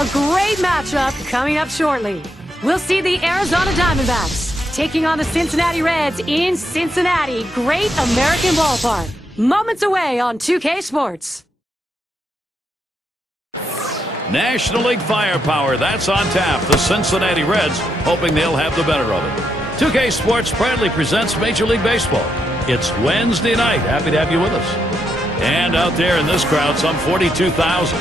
A great matchup coming up shortly. We'll see the Arizona Diamondbacks taking on the Cincinnati Reds in Cincinnati. Great American Ballpark. Moments away on 2K Sports. National League firepower, that's on tap. The Cincinnati Reds hoping they'll have the better of it. 2K Sports proudly presents Major League Baseball. It's Wednesday night. Happy to have you with us. And out there in this crowd, some 42,000.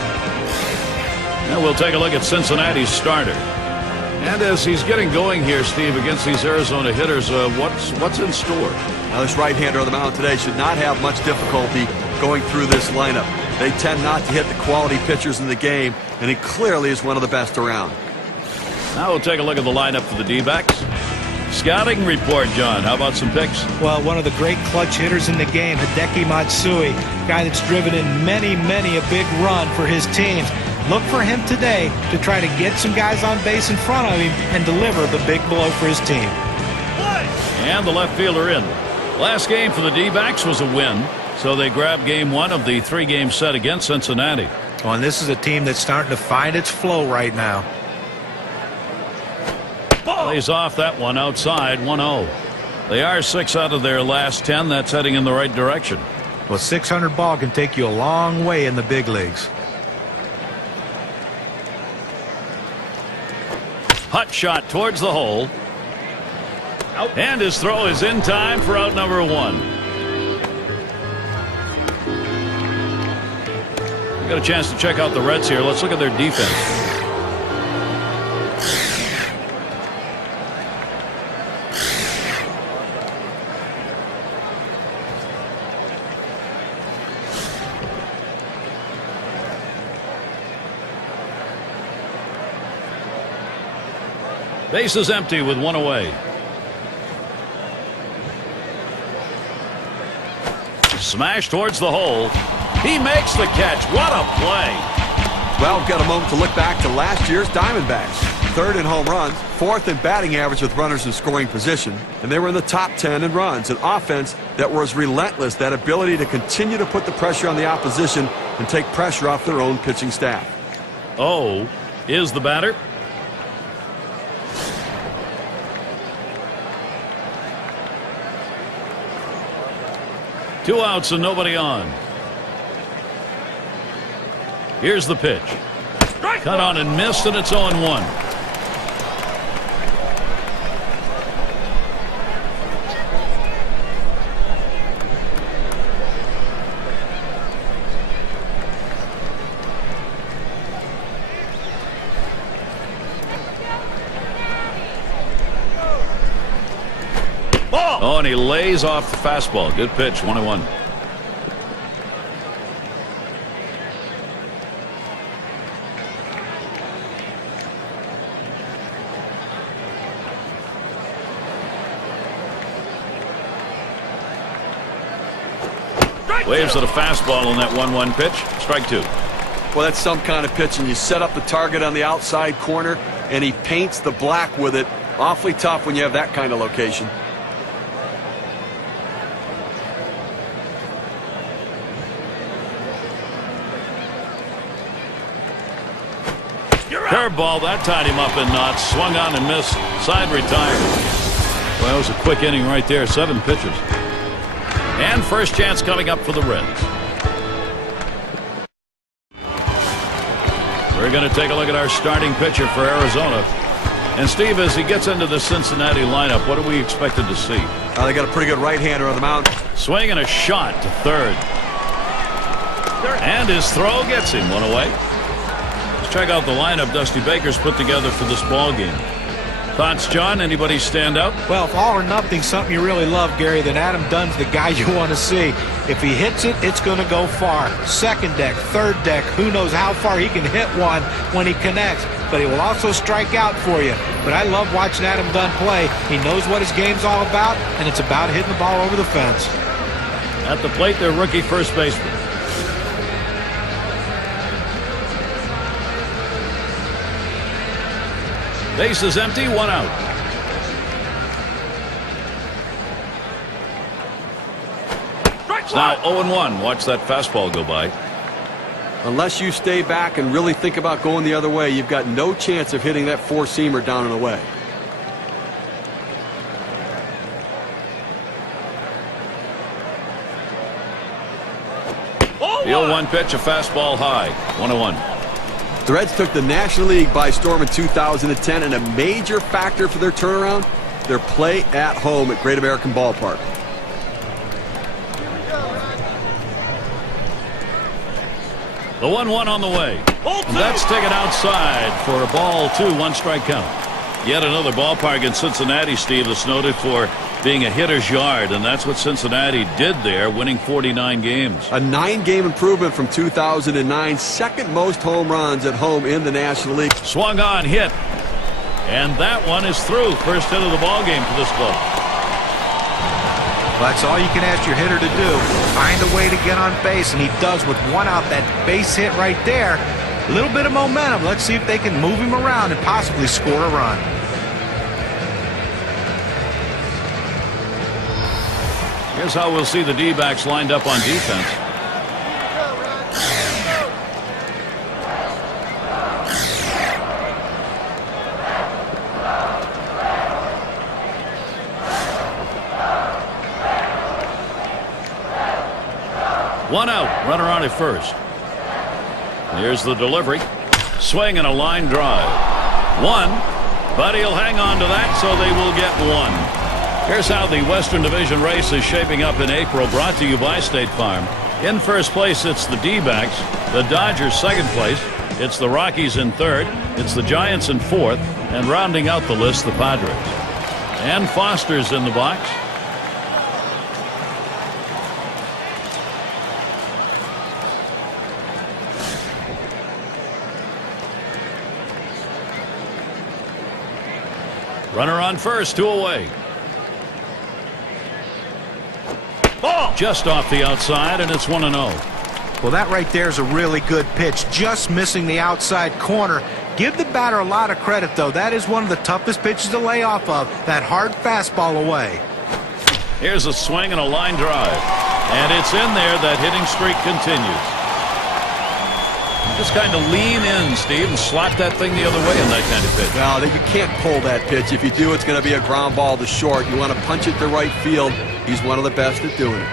Now we'll take a look at Cincinnati's starter. And as he's getting going here, Steve, against these Arizona hitters, what's in store? Now, this right-hander on the mound today should not have much difficulty going through this lineup. They tend not to hit the quality pitchers in the game, and he clearly is one of the best around. Now we'll take a look at the lineup for the D-backs. Scouting report, John. How about some picks? Well, one of the great clutch hitters in the game, Hideki Matsui, guy that's driven in many a big run for his teams. Look for him today to try to get some guys on base in front of him and deliver the big blow for his team. And the left fielder in. Last game for the D-backs was a win, so they grabbed game one of the three-game set against Cincinnati. Oh, and this is a team that's starting to find its flow right now. Plays off that one outside, 1-0. They are 6 out of their last 10. That's heading in the right direction. Well, 600 ball can take you a long way in the big leagues. Hot shot towards the hole. And his throw is in time for out number 1. Got a chance to check out the Reds here. Let's look at their defense. Base is empty with 1 away. Smash towards the hole. He makes the catch. What a play. Well, we've got a moment to look back to last year's Diamondbacks. 3rd in home runs, 4th in batting average with runners in scoring position, and they were in the top 10 in runs. An offense that was relentless, that ability to continue to put the pressure on the opposition and take pressure off their own pitching staff. Oh, is the batter. Two outs and nobody on. Here's the pitch. Cut on and missed, and it's 0-1. Oh, and he lays off the fastball. Good pitch, 1-1. Waves at a fastball on that 1-1 pitch. Strike 2. Well, that's some kind of pitch, and you set up the target on the outside corner, and he paints the black with it. Awfully tough when you have that kind of location. Curveball, that tied him up in knots. Swung on and missed. Side retired. Well, that was a quick inning right there. 7 pitches. And first chance coming up for the Reds. We're going to take a look at our starting pitcher for Arizona. And Steve, as he gets into the Cincinnati lineup, what are we expected to see? They got a pretty good right-hander on the mound. Swing and a shot to third. And his throw gets him 1 away. Let's check out the lineup Dusty Baker's put together for this ball game. Thoughts, John? Anybody stand out? Well, if all or nothing, something you really love, Gary, then Adam Dunn's the guy you want to see. If he hits it, it's going to go far. Second deck, third deck, who knows how far he can hit one when he connects. But he will also strike out for you. But I love watching Adam Dunn play. He knows what his game's all about, and it's about hitting the ball over the fence. At the plate, their rookie first baseman. Base is empty, 1 out. It's now 0-1. Watch that fastball go by. Unless you stay back and really think about going the other way, you've got no chance of hitting that four-seamer down and away. The 0-1 pitch, a fastball high. 1-1. The Reds took the National League by storm in 2010, and a major factor for their turnaround, their play at home at Great American Ballpark. The 1-1 on the way. And that's taken outside for a ball 2, 1 strike count. Yet another ballpark in Cincinnati, Steve, that's noted for being a hitter's yard, and that's what Cincinnati did there, winning 49 games. A 9-game improvement from 2009, second most home runs at home in the National League. Swung on, hit, and that one is through. First hit of the ball game for this club. Well, that's all you can ask your hitter to do. Find a way to get on base, and he does with one out. That base hit right there. A little bit of momentum. Let's see if they can move him around and possibly score a run. Here's how we'll see the D-backs lined up on defense. One out, runner on at first. Here's the delivery. Swing and a line drive. 1, but he'll hang on to that, so they will get 1. Here's how the Western Division race is shaping up in April, brought to you by State Farm. In first place, it's the D-backs. The Dodgers second place. It's the Rockies in third. It's the Giants in fourth. And rounding out the list, the Padres. And Foster's in the box. Runner on first, 2 away. Ball just off the outside, and it's 1-0. Well, that right there is a really good pitch, just missing the outside corner. Give the batter a lot of credit, though. That is one of the toughest pitches to lay off of, that hard fastball away. Here's a swing and a line drive, and it's in there. That hitting streak continues. Just kind of lean in, Steve, and slap that thing the other way in that kind of pitch. Well, you can't pull that pitch. If you do, it's going to be a ground ball to short. You want to punch it to right field. He's one of the best at doing it.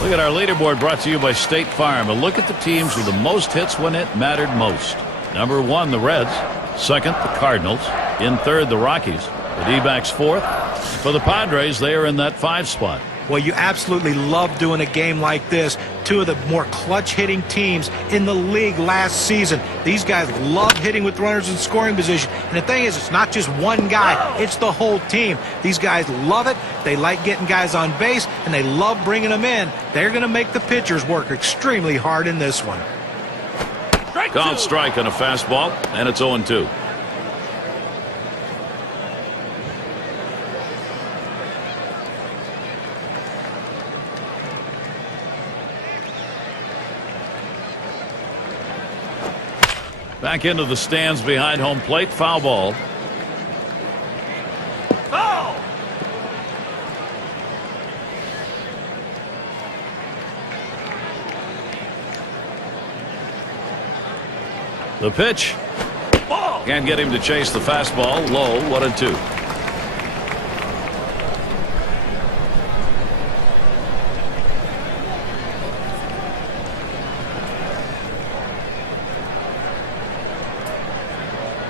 Look at our leaderboard, brought to you by State Farm. A look at the teams with the most hits when it mattered most. Number 1, the Reds. Second, the Cardinals. In third, the Rockies. The D-backs fourth. For the Padres, they are in that 5 spot. Well, you absolutely love doing a game like this. 2 of the more clutch-hitting teams in the league last season. These guys love hitting with runners in scoring position. And the thing is, it's not just one guy. It's the whole team. These guys love it. They like getting guys on base, and they love bringing them in. They're going to make the pitchers work extremely hard in this one. Called strike on a fastball, and it's 0-2. Back into the stands behind home plate. Foul ball. Foul! The pitch. Ball. Can't get him to chase the fastball. Low, 1-2.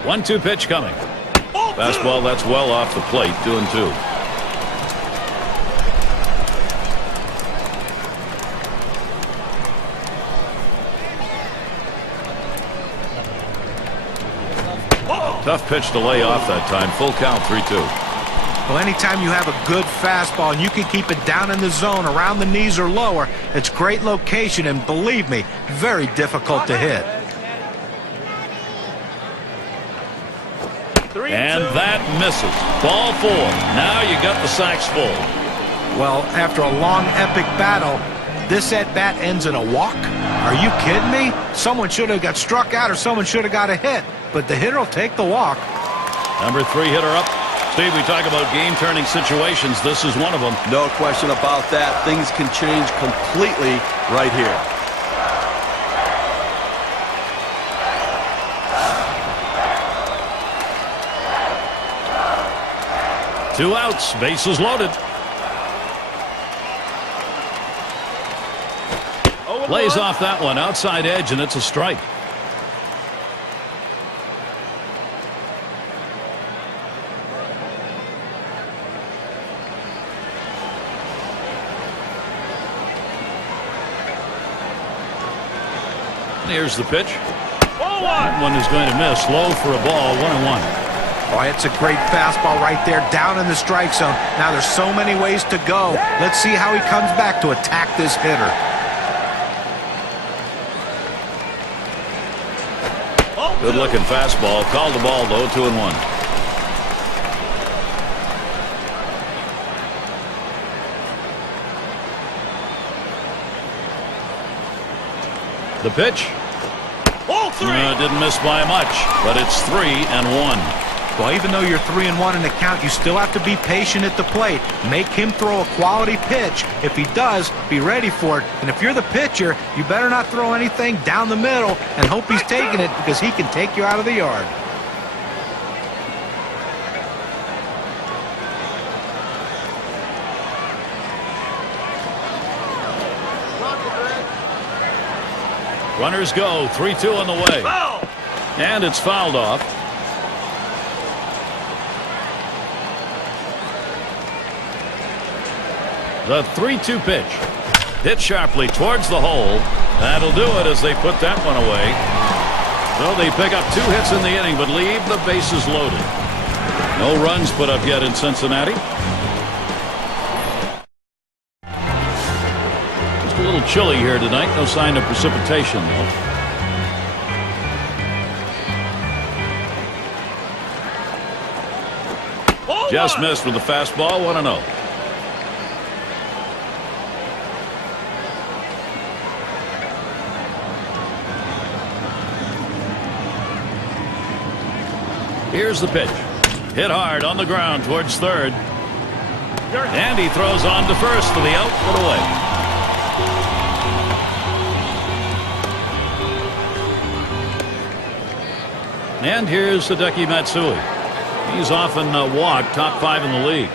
One-two pitch coming. Fastball that's well off the plate. 2-2. Tough pitch to lay off that time. Full count, 3-2. Well, anytime you have a good fastball and you can keep it down in the zone around the knees or lower, it's great location, and believe me, very difficult to hit. And that misses. Ball 4. Now you got the sacks full. Well, after a long, epic battle, this at-bat ends in a walk? Are you kidding me? Someone should have got struck out or someone should have got a hit. But the hitter will take the walk. Number 3 hitter up. Steve, we talk about game-turning situations. This is one of them. No question about that. Things can change completely right here. Two outs, bases loaded. Lays off that one, outside edge, and it's a strike. Here's the pitch. That one is going to miss. Low for a ball, 1-1. Oh, it's a great fastball right there, down in the strike zone. Now there's so many ways to go. Let's see how he comes back to attack this hitter. Good-looking fastball. Called the ball, though, 2-1. The pitch. Didn't miss by much, but it's 3-1. Well, even though you're 3-1 in the count, you still have to be patient at the plate. Make him throw a quality pitch. If he does, be ready for it. And if you're the pitcher, you better not throw anything down the middle and hope he's taking it, because he can take you out of the yard. Runners go, 3-2 on the way. And it's fouled off. The 3-2 pitch. Hit sharply towards the hole. That'll do it as they put that one away. So they pick up 2 hits in the inning, but leave the bases loaded. No runs put up yet in Cincinnati. Just a little chilly here tonight. No sign of precipitation, though. Just missed with the fastball, 1-0. Here's the pitch. Hit hard on the ground towards third. And he throws on to first for the out, put away. And here's Hideki Matsui. He's often walked, top 5 in the league.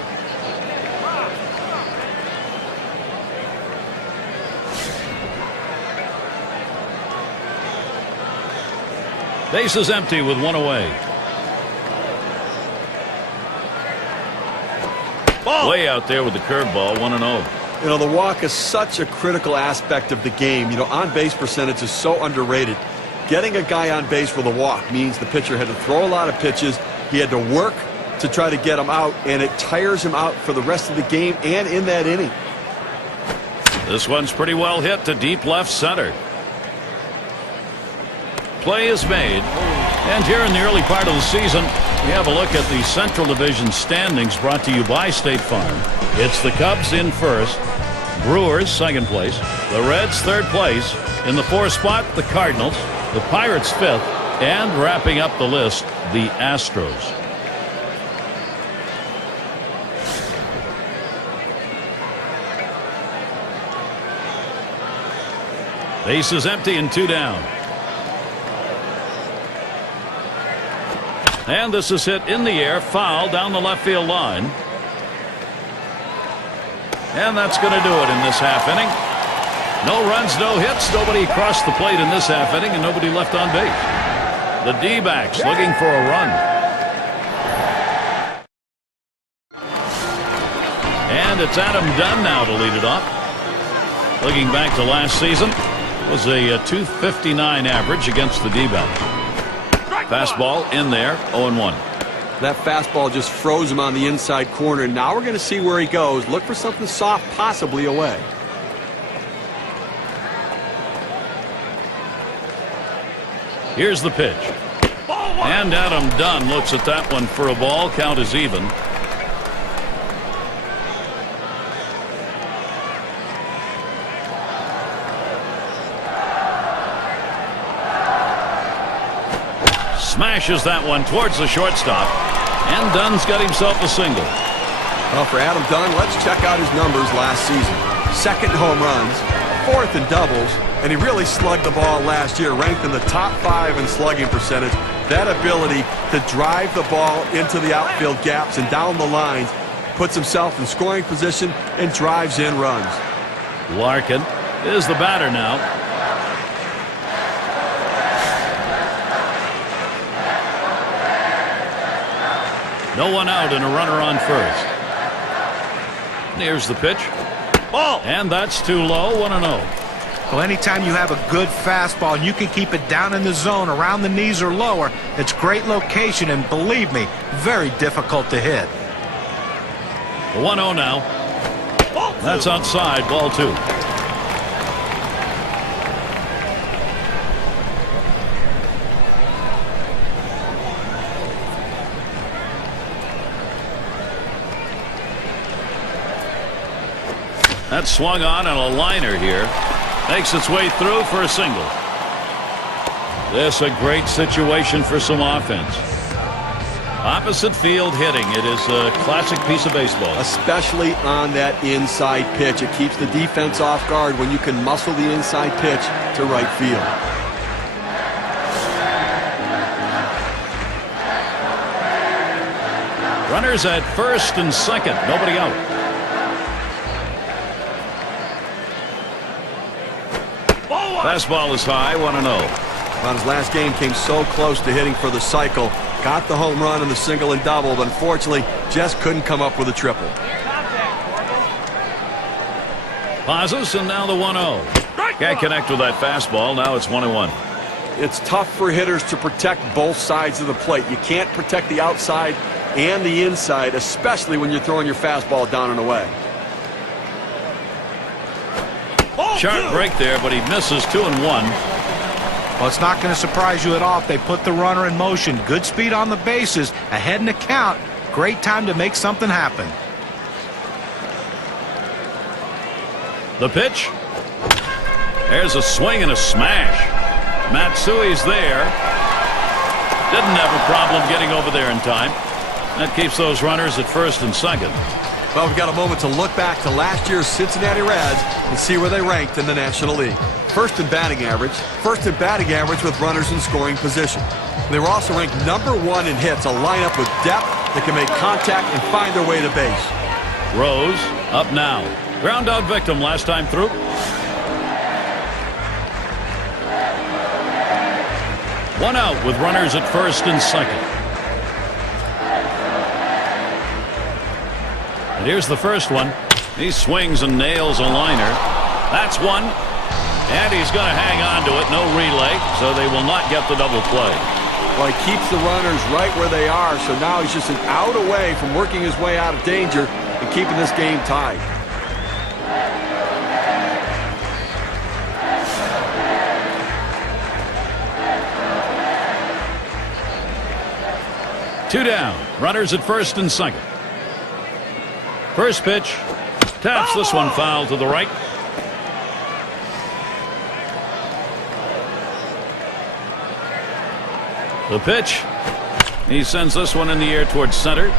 Base is empty with 1 away. Way out there with the curveball, 1-0. You know, the walk is such a critical aspect of the game. You know, on-base percentage is so underrated. Getting a guy on base with a walk means the pitcher had to throw a lot of pitches. He had to work to try to get him out, and it tires him out for the rest of the game and in that inning. This one's pretty well hit to deep left center. Play is made. And here in the early part of the season, we have a look at the Central Division standings brought to you by State Farm. It's the Cubs in first, Brewers second place, the Reds third place, in the 4th spot the Cardinals, the Pirates 5th, and wrapping up the list, the Astros. Base is empty and 2 down. And this is hit in the air, foul down the left field line. And that's going to do it in this half inning. No runs, no hits, nobody crossed the plate in this half inning, and nobody left on base. The D-backs looking for a run. And it's Adam Dunn now to lead it off. Looking back to last season, it was a .259 average against the D-backs. Fastball in there, 0-1. That fastball just froze him on the inside corner. Now we're going to see where he goes. Look for something soft, possibly away. Here's the pitch. And Adam Dunn looks at that one for a ball. Count is even. Smashes that one towards the shortstop. And Dunn's got himself a single. Well, for Adam Dunn, let's check out his numbers last season. 2nd in home runs, 4th in doubles, and he really slugged the ball last year, ranked in the top 5 in slugging percentage. That ability to drive the ball into the outfield gaps and down the lines puts himself in scoring position and drives in runs. Larkin is the batter now. No one out and a runner on first. Here's the pitch. Ball. And that's too low. 1-0. Well, anytime you have a good fastball and you can keep it down in the zone around the knees or lower, it's great location and, believe me, very difficult to hit. 1-0 now. That's outside. Ball 2. That's swung on a liner here. Makes its way through for a single. This a great situation for some offense. Opposite field hitting. It is a classic piece of baseball. Especially on that inside pitch. It keeps the defense off guard when you can muscle the inside pitch to right field. Runners at first and second. Nobody out. Fastball is high. 1-0. Well, his last game came so close to hitting for the cycle. Got the home run and the single and double, but unfortunately just couldn't come up with a triple. Pauses, and now the 1-0. Can't connect with that fastball. Now it's 1-1. It's tough for hitters to protect both sides of the plate. You can't protect the outside and the inside, especially when you're throwing your fastball down and away. Sharp break there, but he misses. 2-1. Well, it's not going to surprise you at all if they put the runner in motion. Good speed on the bases, ahead in the count. Great time to make something happen. The pitch. There's a swing and a smash. Matsui's there. Didn't have a problem getting over there in time. That keeps those runners at first and second. Well, we've got a moment to look back to last year's Cincinnati Reds and see where they ranked in the National League. First in batting average with runners in scoring position. They were also ranked #1 in hits, a lineup with depth that can make contact and find their way to base. Rose up now. Ground out victim last time through. One out with runners at first and second. And here's the first one. He swings and nails a liner. That's one. And he's going to hang on to it. No relay, so they will not get the double play. Well, he keeps the runners right where they are, so now he's just an out away from working his way out of danger and keeping this game tied. Two down. Runners at first and second. First pitch. Taps this one foul to the right. The pitch. He sends this one in the air towards center. And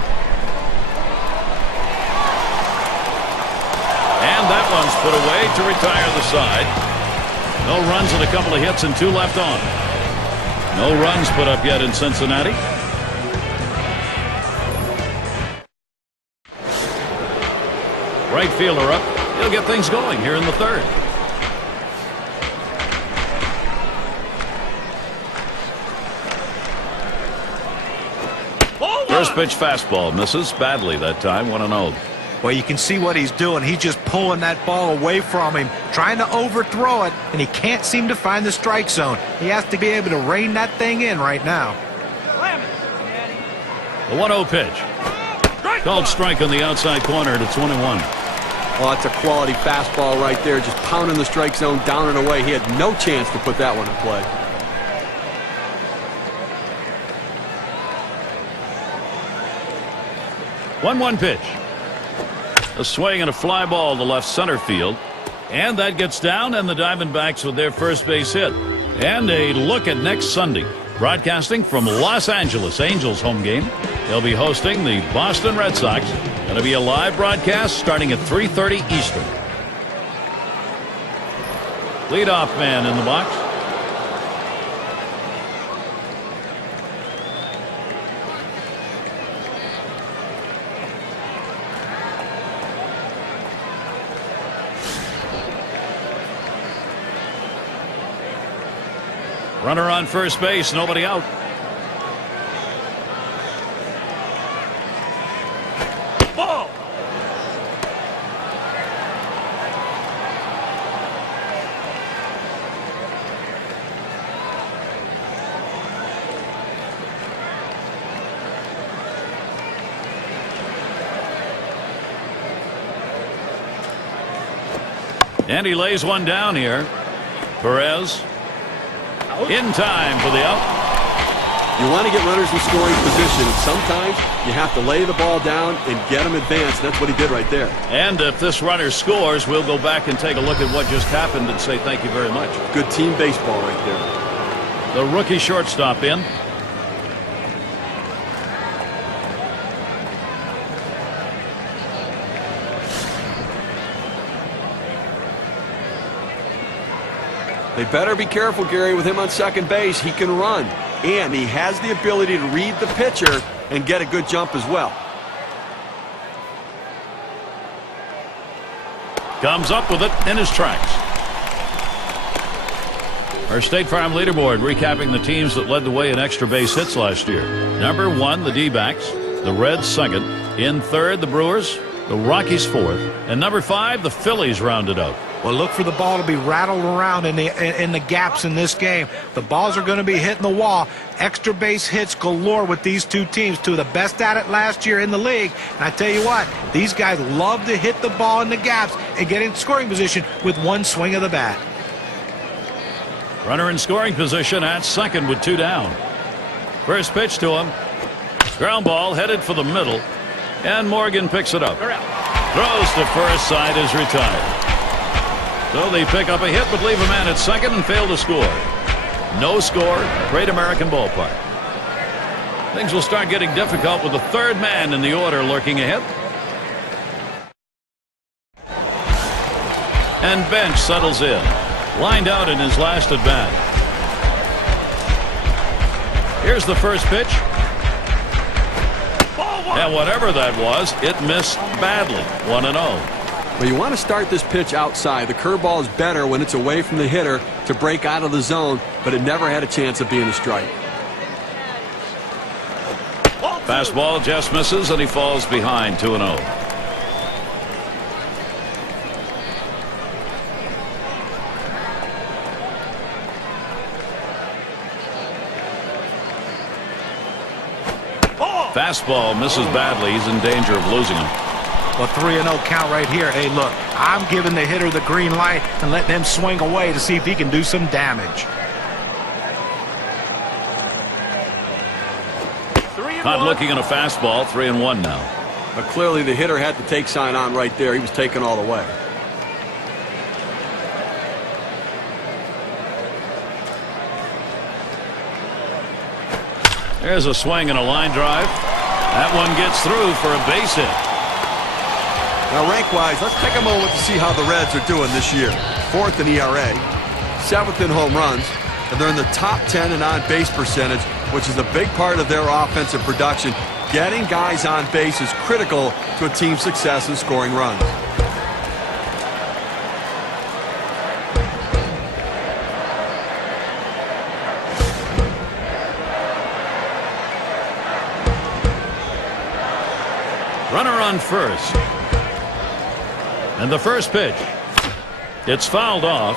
that one's put away to retire the side. No runs and a couple of hits and 2 left on. No runs put up yet in Cincinnati. Right fielder up. He'll get things going here in the third. First pitch fastball misses badly that time. 1-0. Well, you can see what he's doing. He's just pulling that ball away from him, trying to overthrow it, and he can't seem to find the strike zone. He has to be able to rein that thing in right now. The 1-0 pitch. Called strike on the outside corner. It's 1-1. Well, that's a quality fastball right there, just pounding the strike zone down and away. He had no chance to put that one in play. One pitch. A swing and a fly ball to left center field. And that gets down, and the Diamondbacks with their first base hit. And a look at next Sunday. Broadcasting from Los Angeles, Angels home game. He'll be hosting the Boston Red Sox. Going to be a live broadcast starting at 3:30 Eastern. Leadoff man in the box. Runner on first base, nobody out. Ball. And he lays one down here. Perez. In time for the out. You want to get runners in scoring position, and sometimes you have to lay the ball down and get them advanced. That's what he did right there. And if this runner scores, we'll go back and take a look at what just happened and say thank you very much. Good team baseball right there. The rookie shortstop in. They better be careful, Gary, with him on second base. He can run, and he has the ability to read the pitcher and get a good jump as well. Comes up with it in his tracks. Our State Farm leaderboard recapping the teams that led the way in extra base hits last year. Number 1, the D-backs. The Reds second. In third, the Brewers. The Rockies fourth. And number 5, the Phillies rounded out. Well, look for the ball to be rattled around in the gaps in this game. The balls are going to be hitting the wall. Extra base hits galore with these two teams, two of the best at it last year in the league. And I tell you what, these guys love to hit the ball in the gaps and get in scoring position with one swing of the bat. Runner in scoring position at second with 2 down. First pitch to him. Ground ball headed for the middle. And Morgan picks it up. Throws to first, side is retired. So they pick up a hit but leave a man at second and fail to score. No score. Great American Ballpark. Things will start getting difficult with the third man in the order lurking ahead. And Bench settles in. Lined out in his last at bat. Here's the first pitch. And whatever that was, it missed badly. 1-0. But you want to start this pitch outside. The curveball is better when it's away from the hitter to break out of the zone, but it never had a chance of being a strike. Fastball just misses, and he falls behind 2-0. Fastball misses badly. He's in danger of losing him. Well, 3-0 count right here. Hey, look, I'm giving the hitter the green light and letting him swing away to see if he can do some damage. Not looking at a fastball. 3-1 now. But clearly the hitter had the take sign on right there. He was taken all the way. There's a swing and a line drive. That one gets through for a base hit. Now, rank-wise, let's take a moment to see how the Reds are doing this year. 4th in ERA, 7th in home runs, and they're in the top 10 in on-base percentage, which is a big part of their offensive production. Getting guys on base is critical to a team's success in scoring runs. Runner on first. And the first pitch. It's fouled off.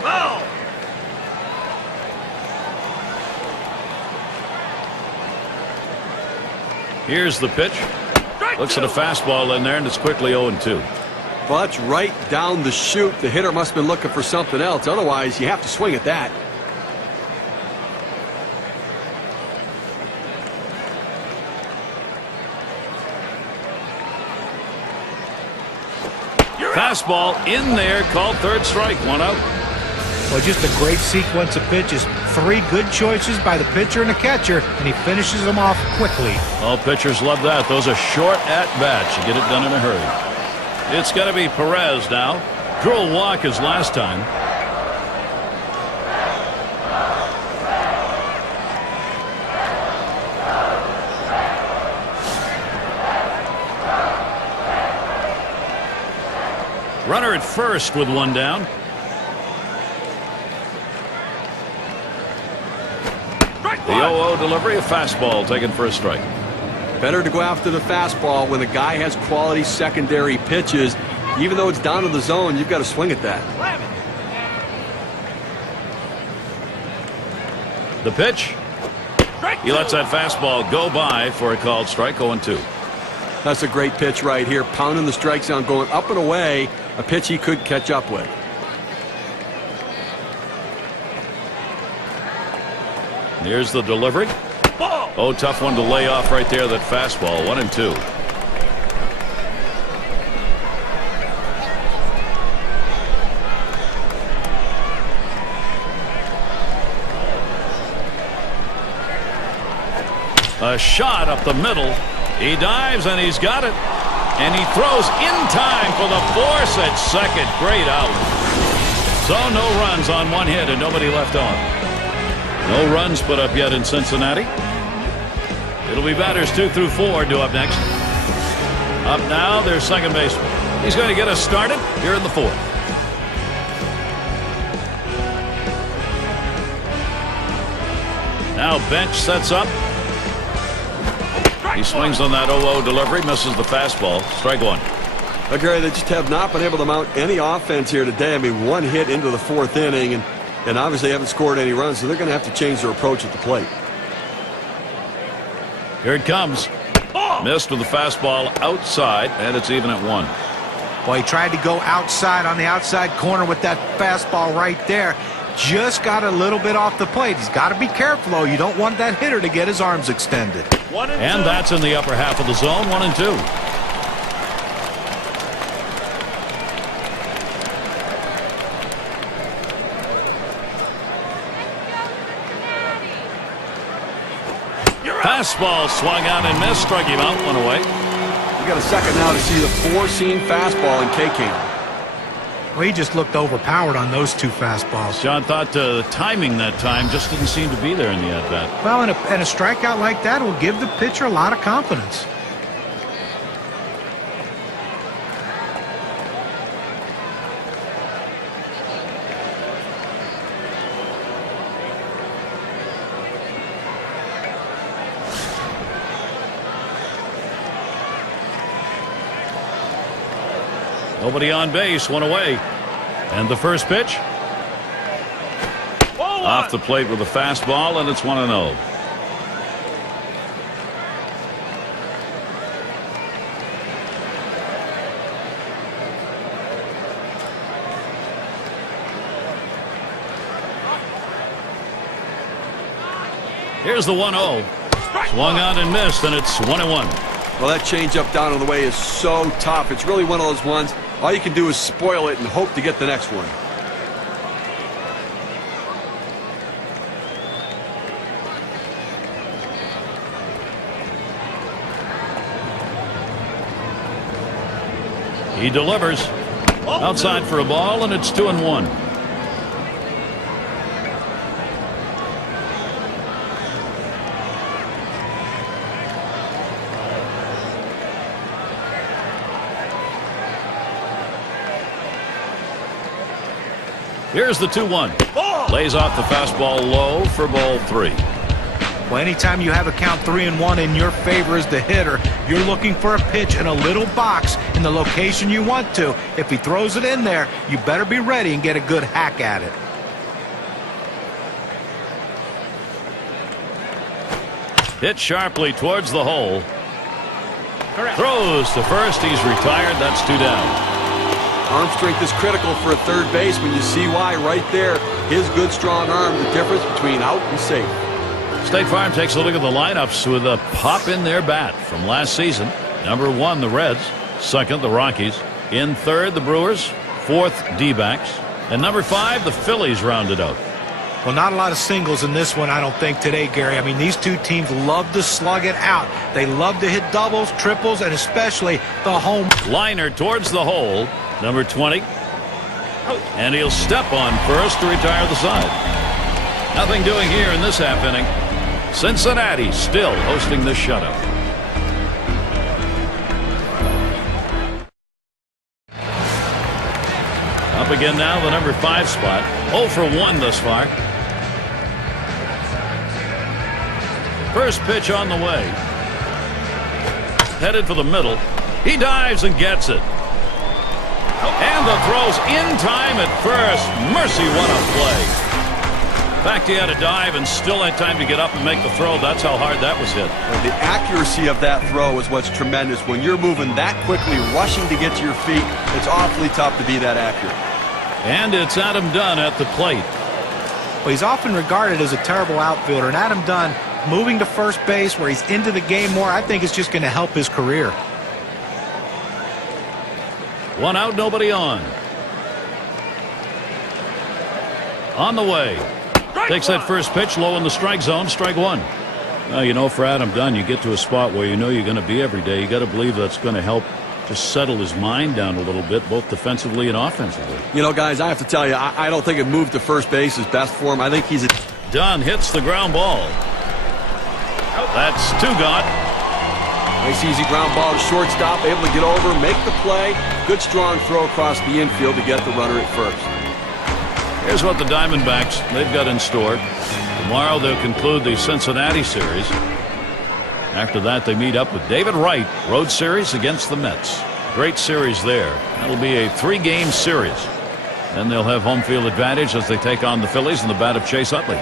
Foul. Here's the pitch. Looks at a fastball in there, and it's quickly 0-2. Well, that's right down the chute. The hitter must have been looking for something else. Otherwise, you have to swing at that. Fastball in there, called third strike, 1 out. Well, just a great sequence of pitches. 3 good choices by the pitcher and the catcher, and he finishes them off quickly. All pitchers love that. Those are short at-bats. You get it done in a hurry. It's going to be Perez now. Drew a walk his last time. Runner at first with 1 down. The 0-0 delivery, a fastball taken for a strike. Better to go after the fastball when a guy has quality secondary pitches. Even though it's down in the zone, you've got to swing at that. The pitch. He lets that fastball go by for a called strike. 0-2. That's a great pitch right here. Pounding the strike zone, going up and away. A pitch he could catch up with. Here's the delivery. Oh, tough one to lay off right there. That fastball. 1-2. A shot up the middle. He dives and he's got it. And he throws in time for the force at second. Great out. So no runs on 1 hit and nobody left on. No runs put up yet in Cincinnati. It'll be batters 2 through 4 due up next. Up now, their second baseman. He's going to get us started here in the 4th. Now bench sets up. He swings on that 0-0 delivery, misses the fastball. Strike 1. Well, Gary, they just have not been able to mount any offense here today. I mean, 1 hit into the 4th inning, and obviously haven't scored any runs, so they're going to have to change their approach at the plate. Here it comes. Missed with the fastball outside, and it's even at 1. Well, he tried to go outside on the outside corner with that fastball right there. Just got a little bit off the plate. He's got to be careful, though. You don't want that hitter to get his arms extended. And that's in the upper half of the zone. 1-2. Fastball swung out and missed. Struck him out. 1 away. We got a second now to see the 4-seam fastball in K-Camp. Well, he just looked overpowered on those 2 fastballs. John thought the timing that time just didn't seem to be there in the at-bat. Well, and a strikeout like that will give the pitcher a lot of confidence. Nobody on base. 1 away. And the first pitch. Off the plate with a fastball, and it's 1-0. Here's the 1-0. Swung on and missed, and it's 1-1. Well, that changeup down on the way is so tough. It's really one of those ones, all you can do is spoil it and hope to get the next one. He delivers. Outside for a ball, and it's 2-1. Here's the 2-1. Lays off the fastball low for ball 3. Well, anytime you have a count 3-1 in your favor as the hitter, you're looking for a pitch in a little box in the location you want to. If he throws it in there, you better be ready and get a good hack at it. Hit sharply towards the hole. Throws to first. He's retired. That's 2 down. Arm strength is critical for a third baseman. You see why right there. His good, strong arm, the difference between out and safe. State Farm takes a look at the lineups with a pop in their bat from last season. Number 1, the Reds. Second, the Rockies. In third, the Brewers. Fourth, D-backs. And number 5, the Phillies rounded out. Well, not a lot of singles in this one, I don't think, today, Gary. I mean, these two teams love to slug it out. They love to hit doubles, triples, and especially the home. Liner towards the hole, number 20. And he'll step on first to retire the side. Nothing doing here in this half inning. Cincinnati still hosting this shutout. Up again now, the number 5 spot. 0 for 1 thus far. First pitch on the way. Headed for the middle. He dives and gets it. And the throw's in time at first. Mercy, what a play. In fact, he had to dive and still had time to get up and make the throw. That's how hard that was hit. Well, the accuracy of that throw is what's tremendous. When you're moving that quickly, rushing to get to your feet, it's awfully tough to be that accurate. And it's Adam Dunn at the plate. Well, he's often regarded as a terrible outfielder, and Adam Dunn moving to first base where he's into the game more, I think it's just going to help his career. 1 out, nobody on. On the way. Takes that first pitch low in the strike zone, strike 1. Well, you know, for Adam Dunn, you get to a spot where you know you're going to be every day. You got to believe that's going to help just settle his mind down a little bit, both defensively and offensively. You know, guys, I have to tell you, I don't think a move to first base is best for him. I think he's a... Dunn hits the ground ball. That's 2 gone. Nice easy ground ball to shortstop, able to get over, make the play. Good strong throw across the infield to get the runner at first. Here's what the Diamondbacks, they've got in store. Tomorrow they'll conclude the Cincinnati series. After that, they meet up with David Wright, road series against the Mets. Great series there. That'll be a 3-game series. Then they'll have home field advantage as they take on the Phillies in the bat of Chase Utley.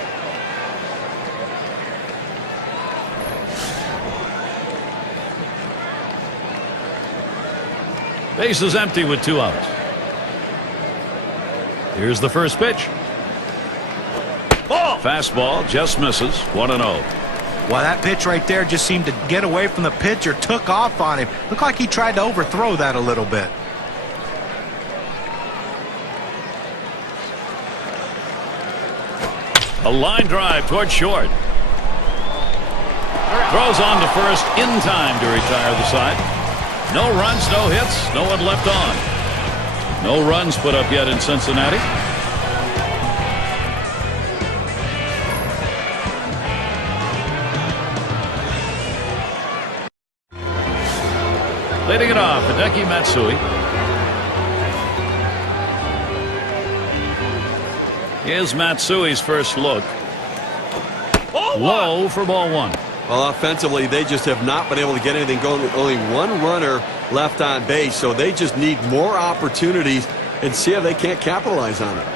Base is empty with 2 outs. Here's the first pitch. Ball. Fastball just misses. 1-0. Well, that pitch right there just seemed to get away from the pitcher, took off on him. Looked like he tried to overthrow that a little bit. A line drive toward short. Throws on to first in time to retire the side. No runs, no hits, no one left on. No runs put up yet in Cincinnati. Leading it off, Hideki Matsui. Here's Matsui's first look. Low for ball 1. Well, offensively, they just have not been able to get anything going with only 1 runner left on base, so they just need more opportunities and see if they can't capitalize on it.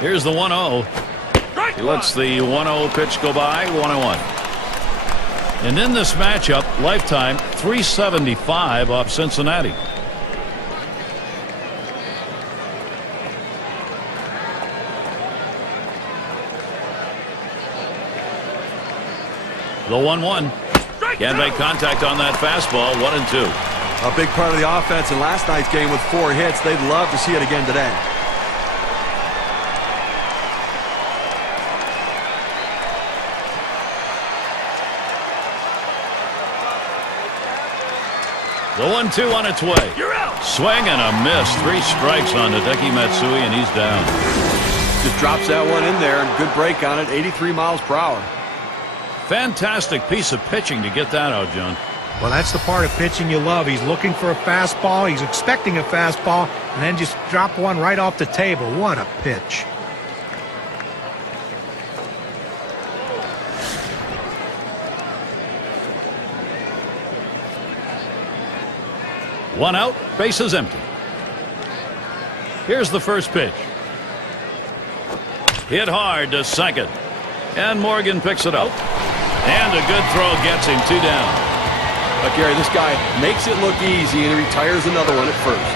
Here's the 1-0. He lets the 1-0 pitch go by. 1-1. And in this matchup, lifetime 375 off Cincinnati. The 1-1. Can't make contact on that fastball. 1-2. A big part of the offense in last night's game with 4 hits. They'd love to see it again today. The 1-2 on its way. You're out. Swing and a miss. 3 strikes on Hideki Matsui, and he's down. Just drops that one in there, and good break on it. 83 miles per hour. Fantastic piece of pitching to get that out, John. Well, that's the part of pitching you love. He's looking for a fastball. He's expecting a fastball, and then just drop one right off the table. What a pitch. One out, base is empty. Here's the first pitch. Hit hard to second. And Morgan picks it up. And a good throw gets him 2 down. But Gary, this guy makes it look easy and he retires another one at first.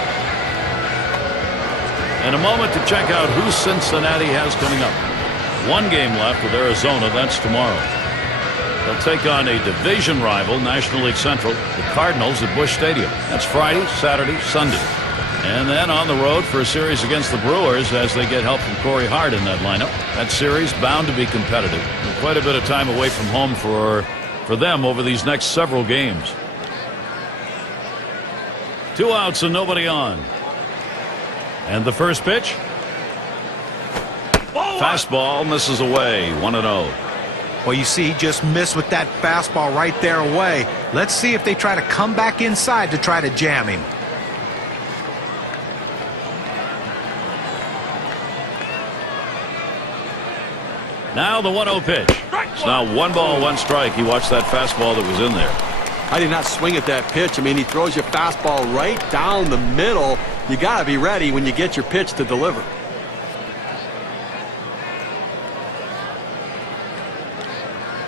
And a moment to check out who Cincinnati has coming up. 1 game left with Arizona. That's tomorrow. They'll take on a division rival, National League Central, the Cardinals at Busch Stadium. That's Friday, Saturday, Sunday. And then on the road for a series against the Brewers as they get help from Corey Hart in that lineup. That series bound to be competitive. Quite a bit of time away from home for them over these next several games. 2 outs and nobody on. And the first pitch. Fastball misses away. 1-0. Well, you see, he just missed with that fastball right there away. Let's see if they try to come back inside to try to jam him. Now the 1-0 pitch. It's now 1 ball, 1 strike. He watched that fastball that was in there. I did not swing at that pitch. I mean, he throws your fastball right down the middle. You got to be ready when you get your pitch to deliver.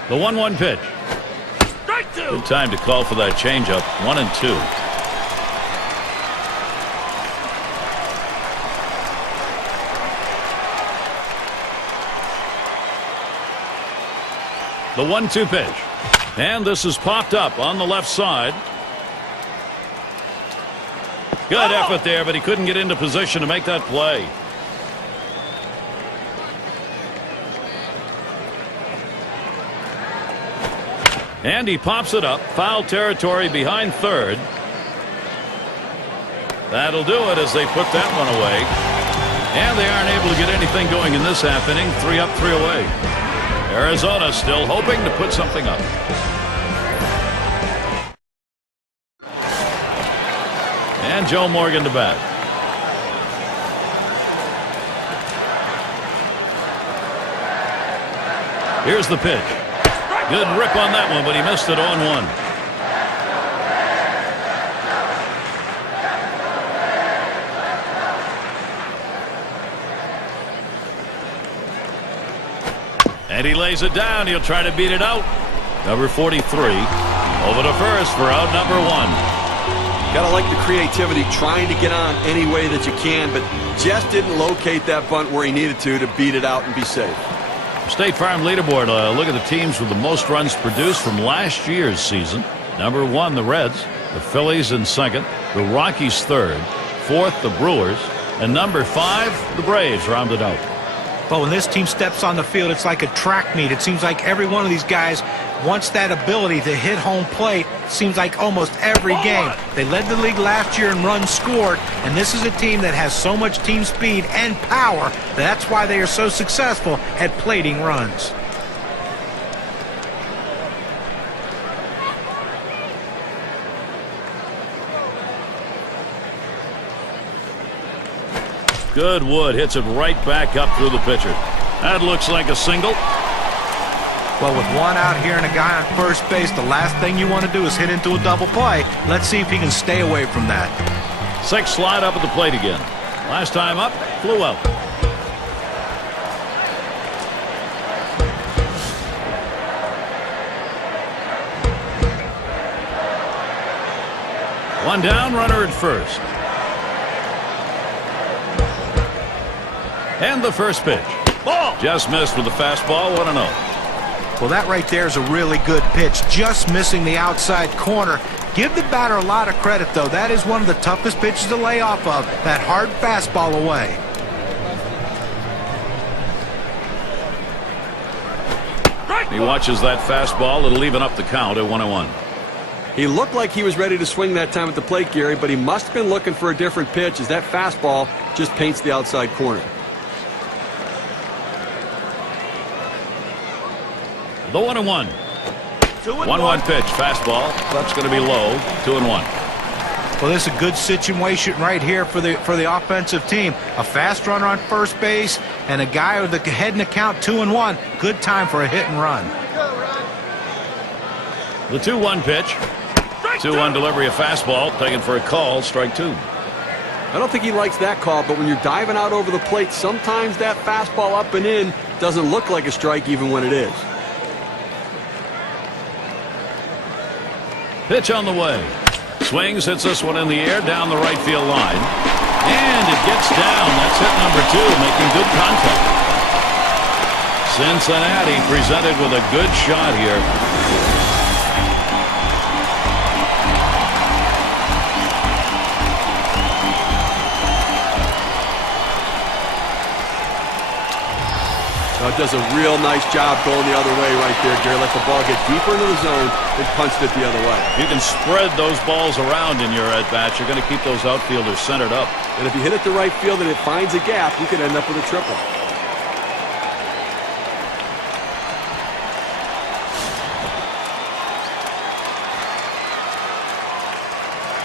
The 1-1 pitch. Good time to call for that changeup. 1-2. The 1-2 pitch. And this is popped up on the left side. Good effort there, but he couldn't get into position to make that play. And he pops it up. Foul territory behind third. That'll do it as they put that one away. And they aren't able to get anything going in this half inning. 3 up, 3 away. Arizona still hoping to put something up. And Joe Morgan to bat. Here's the pitch. Good rip on that one, but he missed it on 1. And he lays it down. He'll try to beat it out. Number 43 over to first for out number 1. Gotta like the creativity, trying to get on any way that you can, but just didn't locate that bunt where he needed to beat it out and be safe. State Farm leaderboard. Look at the teams with the most runs produced from last year's season. Number 1, the Reds. The Phillies in second. The Rockies third. Fourth, the Brewers. And number 5, the Braves rounded out. But when this team steps on the field, it's like a track meet. It seems like every one of these guys wants that ability to hit home plate. It seems like almost every game. They led the league last year in runs scored, and this is a team that has so much team speed and power. That's why they are so successful at plating runs. Good Wood hits it right back up through the pitcher. That looks like a single. Well, with 1 out here and a guy on first base, the last thing you want to do is hit into a double play. Let's see if he can stay away from that. 6 slide up at the plate again. Last time up, flew out. One down, runner at first. And the first pitch. Ball. Just missed with the fastball. 1-0. Well, that right there is a really good pitch. Just missing the outside corner. Give the batter a lot of credit, though. That is one of the toughest pitches to lay off of. That hard fastball away. He watches that fastball. It'll even up the count at 1-1. He looked like he was ready to swing that time at the plate, Gary, but he must have been looking for a different pitch as that fastball just paints the outside corner. The 1-1. 1-1 pitch, fastball. That's going to be low. 2-1. Well, this is a good situation right here for the offensive team. A fast runner on first base and a guy with the head in the count. 2-1. Good time for a hit and run. The 2-1 pitch. 2-1 delivery of fastball. Taken for a call. Strike 2. I don't think he likes that call, but when you're diving out over the plate, sometimes that fastball up and in doesn't look like a strike even when it is. Pitch on the way. Swings, hits this one in the air down the right field line. And it gets down. That's hit number 2, making good contact. Cincinnati presented with a good shot here. Does a real nice job going the other way right there, Gary. Let the ball get deeper into the zone and punched it the other way. You can spread those balls around in your at-bats. You're going to keep those outfielders centered up. And if you hit it to right field and it finds a gap, you could end up with a triple.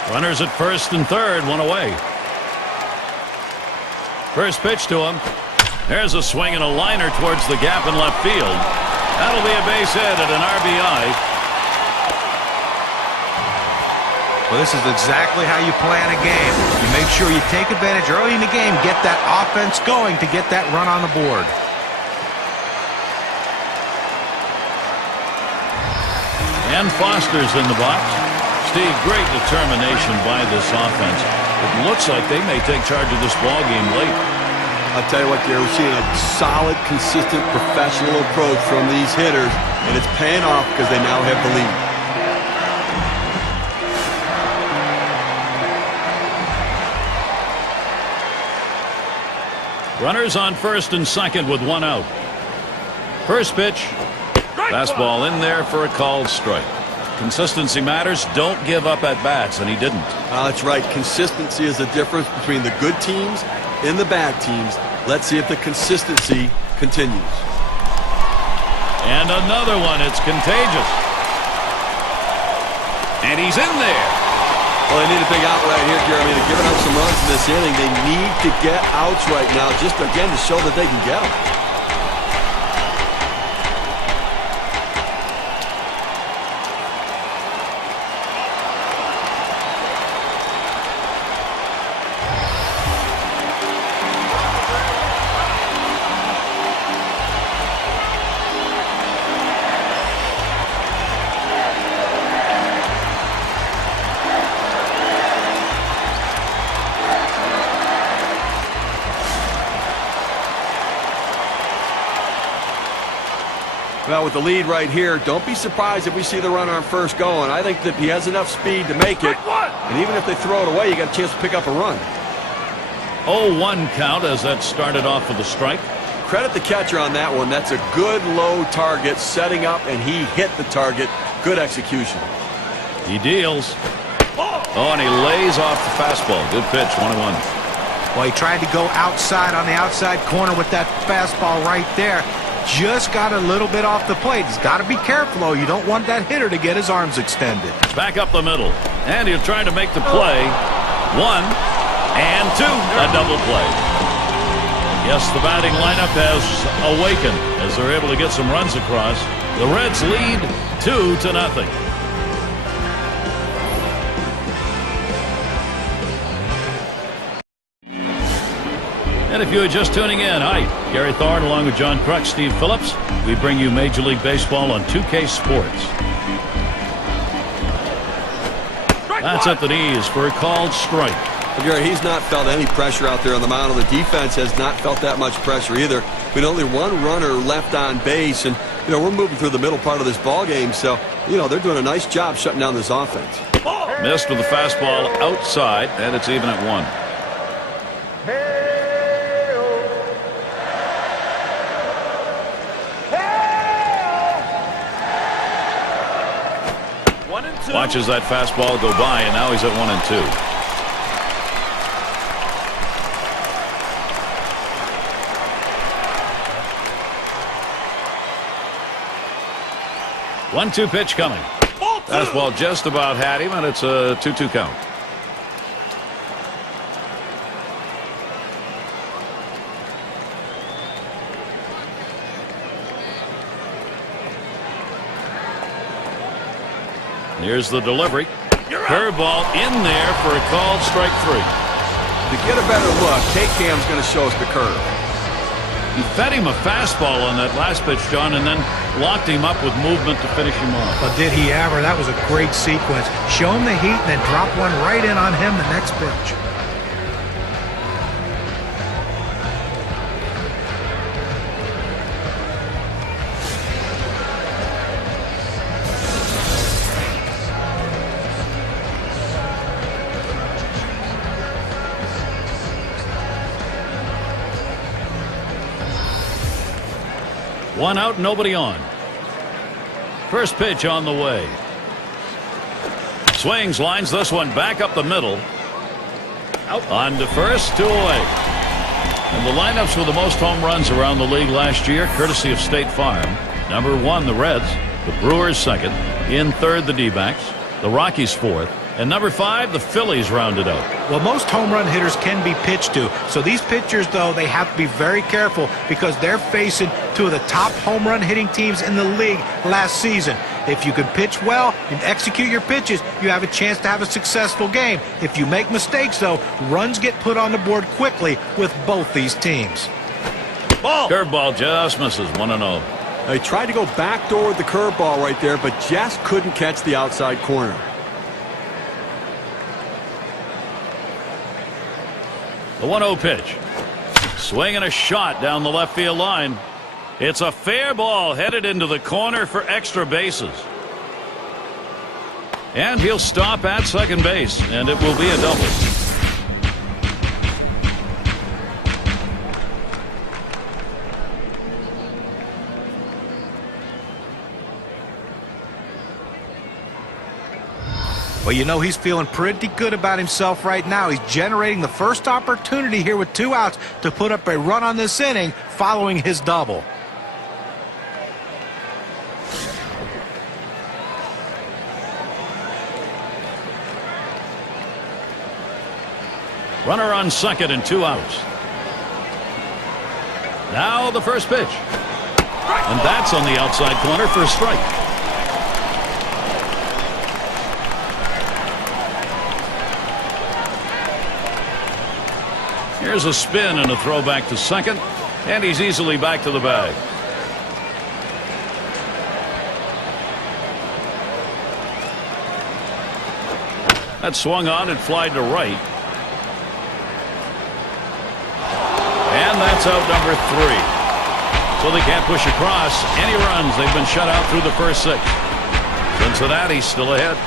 Runners at first and third, one away. First pitch to him. There's a swing and a liner towards the gap in left field. That'll be a base hit and an RBI. Well, this is exactly how you plan a game. You make sure you take advantage early in the game, get that offense going to get that run on the board. And Foster's in the box. Steve, great determination by this offense. It looks like they may take charge of this ball game late. I'll tell you what, Gary, we're seeing a solid, consistent, professional approach from these hitters, and it's paying off because they now have the lead. Runners on first and second with one out. First pitch. Fastball in there for a called strike. Consistency matters. Don't give up at bats, and he didn't. That's right. Consistency is the difference between the good teams and the bad teams. Let's see if the consistency continues. And another one. It's contagious. And he's in there. Well, they need a big out right here, Gary. I mean, they're giving up some runs in this inning. They need to get outs right now, just again to show that they can get them. Well, with the lead right here, don't be surprised if we see the runner on first going. I think that he has enough speed to make it. And even if they throw it away, you got a chance to pick up a run. 0-1 count as that started off with a strike. Credit the catcher on that one. That's a good low target, setting up, and he hit the target. Good execution. He deals. Oh, and he lays off the fastball. Good pitch, 1-1. Well, he tried to go outside on the outside corner with that fastball right there. Just got a little bit off the plate. He's got to be careful, though. You don't want that hitter to get his arms extended. Back up the middle. And he'll try to make the play. 1 and 2. A double play. Yes, the batting lineup has awakened as they're able to get some runs across. The Reds lead 2-0. And if you are just tuning in, hi, Gary Thorne along with John Kruk, Steve Phillips. We bring you Major League Baseball on 2K Sports. That's at the knees for a called strike. Gary, he's not felt any pressure out there on the mound. The defense has not felt that much pressure either. With only one runner left on base, and we're moving through the middle part of this ball game, so they're doing a nice job shutting down this offense. Missed with the fastball outside, and it's even at 1. Watches that fastball go by, and now he's at 1 and 2. One-two pitch coming. Fastball just about had him, and it's a 2-2 count. Here's the delivery. Curveball in there for a called strike 3. To get a better look, K-Cam's going to show us the curve. He fed him a fastball on that last pitch, John, and then locked him up with movement to finish him off. But did he ever? That was a great sequence. Show him the heat and then drop one right in on him the next pitch. One out, nobody on. First pitch on the way. Swings, lines this one back up the middle. Out. On to first, 2 away. And the lineups with the most home runs around the league last year, courtesy of State Farm. Number 1, the Reds. The Brewers second. In third, the D-backs. The Rockies fourth. And number 5, the Phillies rounded out. Well, most home run hitters can be pitched to. So these pitchers, though, they have to be very careful because they're facing 2 of the top home run hitting teams in the league last season. If you can pitch well and execute your pitches, you have a chance to have a successful game. If you make mistakes, though, runs get put on the board quickly with both these teams. Ball. Curveball just misses. 1-0. They tried to go backdoor with the curveball right there, but just couldn't catch the outside corner. The 1-0 pitch. Swing and a shot down the left field line. It's a fair ball headed into the corner for extra bases. And he'll stop at second base, and it will be a double. Well, you know he's feeling pretty good about himself right now. He's generating the first opportunity here with 2 outs to put up a run on this inning following his double. Runner on second and 2 outs. Now the first pitch. And that's on the outside corner for a strike. Here's a spin and a throw back to second, and he's easily back to the bag. That swung on and flied to right. And that's out number 3. So they can't push across any runs. They've been shut out through the first 6. Cincinnati's still ahead.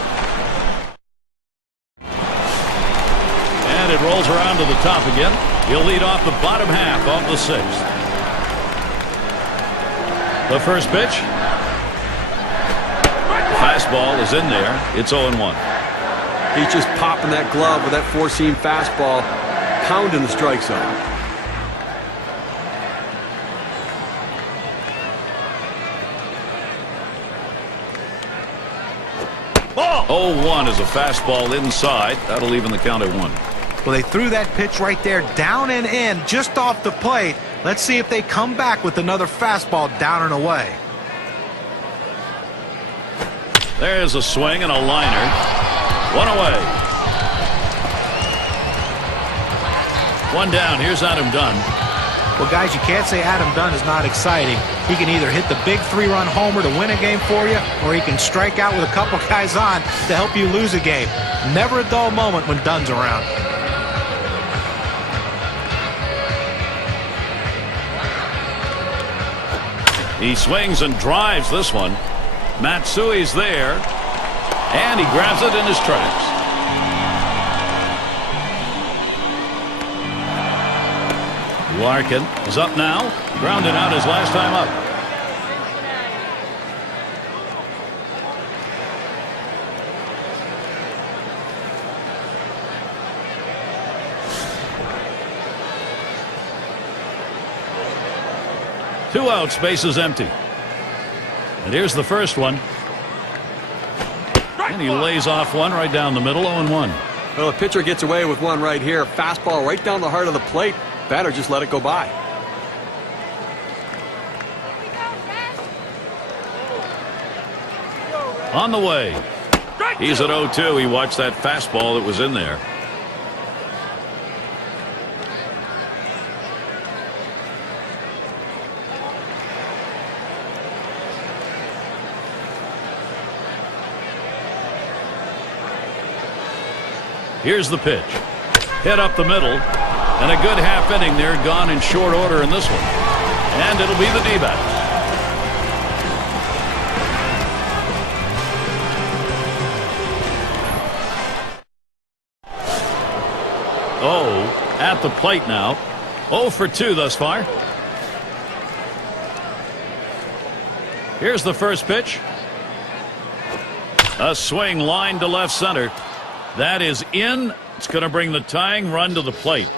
And it rolls around to the top again. He'll lead off the bottom half of the 6th. The first pitch. The fastball is in there. It's 0-1. He's just popping that glove with that 4-seam fastball, pounding the strike zone. Ball. 0-1 is a fastball inside. That'll even the count at 1. Well, they threw that pitch right there down and in just off the plate. Let's see if they come back with another fastball down and away. There's a swing and a liner. 1 away. 1 down. Here's Adam Dunn. Well, guys, you can't say Adam Dunn is not exciting. He can either hit the big 3-run homer to win a game for you, or he can strike out with a couple guys on to help you lose a game. Never a dull moment when Dunn's around. He swings and drives this one. Matsui's there, and he grabs it in his tracks. Larkin is up now, grounded out his last time up. Two outs, bases empty. And here's the first one. And he lays off one right down the middle, 0-1. Well, the pitcher gets away with one right here. Fastball right down the heart of the plate. Batter just let it go by. On the way. He's at 0-2. He watched that fastball that was in there. Here's the pitch. Hit up the middle. And a good half inning there, gone in short order in this one. And it'll be the D-backs. Oh, at the plate now. 0 for 2 thus far. Here's the first pitch. A swing line to left center. That is in. It's going to bring the tying run to the plate.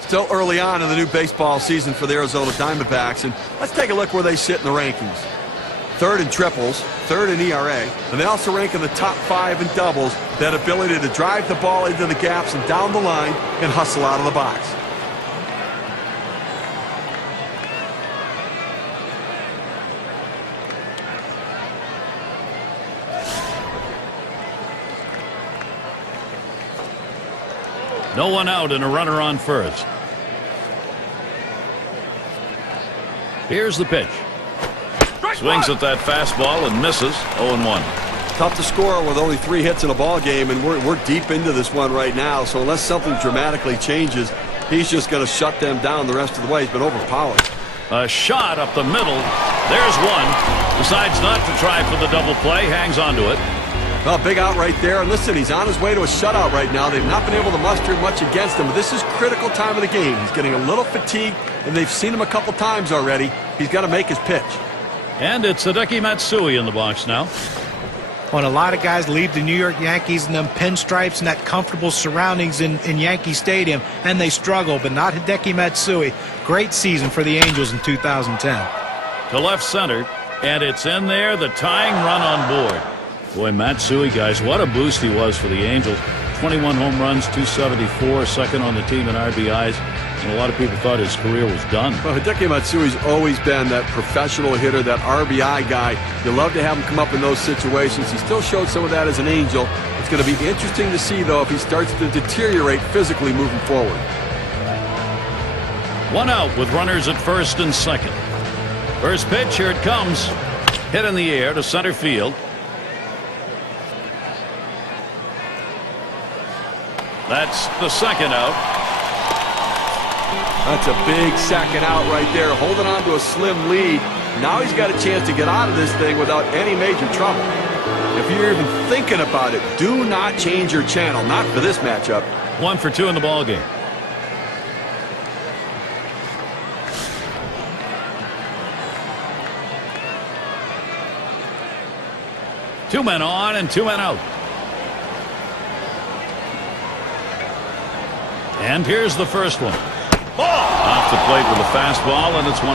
Still early on in the new baseball season for the Arizona Diamondbacks, and let's take a look where they sit in the rankings. Third in triples, third in ERA, and they also rank in the top 5 in doubles. That ability to drive the ball into the gaps and down the line and hustle out of the box. No one out and a runner on first. Here's the pitch. Swings at that fastball and misses. 0-1. Tough to score with only 3 hits in a ball game, and we're deep into this one right now. So unless something dramatically changes, he's just going to shut them down the rest of the way. He's been overpowered. A shot up the middle. There's one. Decides not to try for the double play. Hangs on to it. Well, big out right there. And listen, he's on his way to a shutout right now. They've not been able to muster much against him. But this is critical time of the game. He's getting a little fatigued, and they've seen him a couple times already. He's got to make his pitch. And it's Hideki Matsui in the box now. When a lot of guys leave the New York Yankees in them pinstripes and that comfortable surroundings in Yankee Stadium, and they struggle, but not Hideki Matsui. Great season for the Angels in 2010. To left center, and it's in there, the tying run on board. Boy, Matsui, guys, what a boost he was for the Angels. 21 home runs, 274, second on the team in RBIs. And a lot of people thought his career was done. Well, Hideki Matsui's always been that professional hitter, that RBI guy. You love to have him come up in those situations. He still showed some of that as an Angel. It's going to be interesting to see, though, if he starts to deteriorate physically moving forward. One out with runners at first and second. First pitch, here it comes. Hit in the air to center field. That's the second out. That's a big second out right there, holding on to a slim lead. Now he's got a chance to get out of this thing without any major trouble. If you're even thinking about it, do not change your channel. Not for this matchup. 1 for 2 in the ball game. Two men on and 2 men out. And here's the first one. Off the plate with a fastball, and it's 1-0.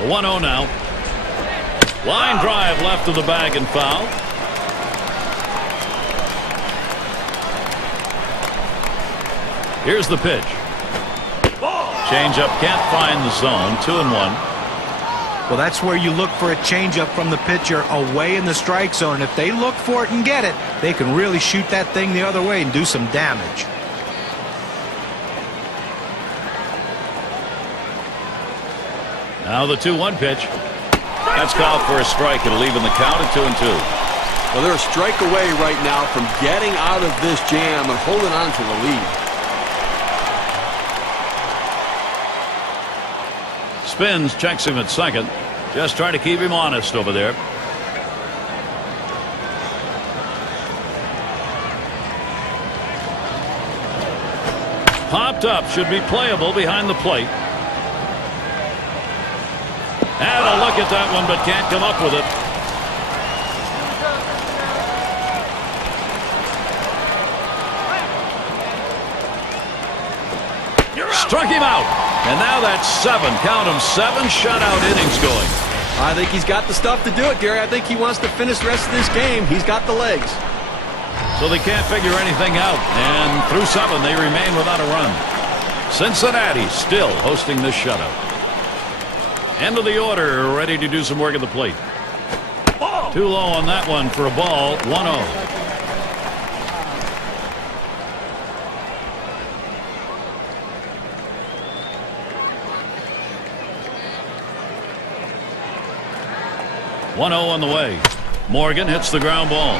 A 1-0 now. Line drive left of the bag and foul. Here's the pitch. Changeup can't find the zone. 2-1. Well, that's where you look for a changeup from the pitcher away in the strike zone. And if they look for it and get it, they can really shoot that thing the other way and do some damage. Now the 2-1 pitch. That's called for a strike. It'll even the count at 2-2. Well, they're a strike away right now from getting out of this jam and holding on to the lead. Spins, checks him at second. Just trying to keep him honest over there. Popped up, should be playable behind the plate. And a look at that one, but can't come up with it. Struck him out. And now that's 7. Count them, 7 shutout innings going. I think he's got the stuff to do it, Gary. I think he wants to finish the rest of this game. He's got the legs. So they can't figure anything out. And through 7, they remain without a run. Cincinnati still hosting this shutout. End of the order, ready to do some work at the plate. Too low on that one for a ball. 1-0. On the way. Morgan hits the ground ball.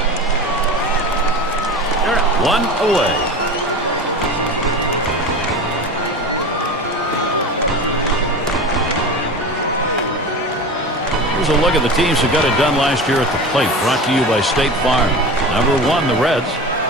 1 away. Here's a look at the teams who got it done last year at the plate, brought to you by State Farm. Number 1, the Reds.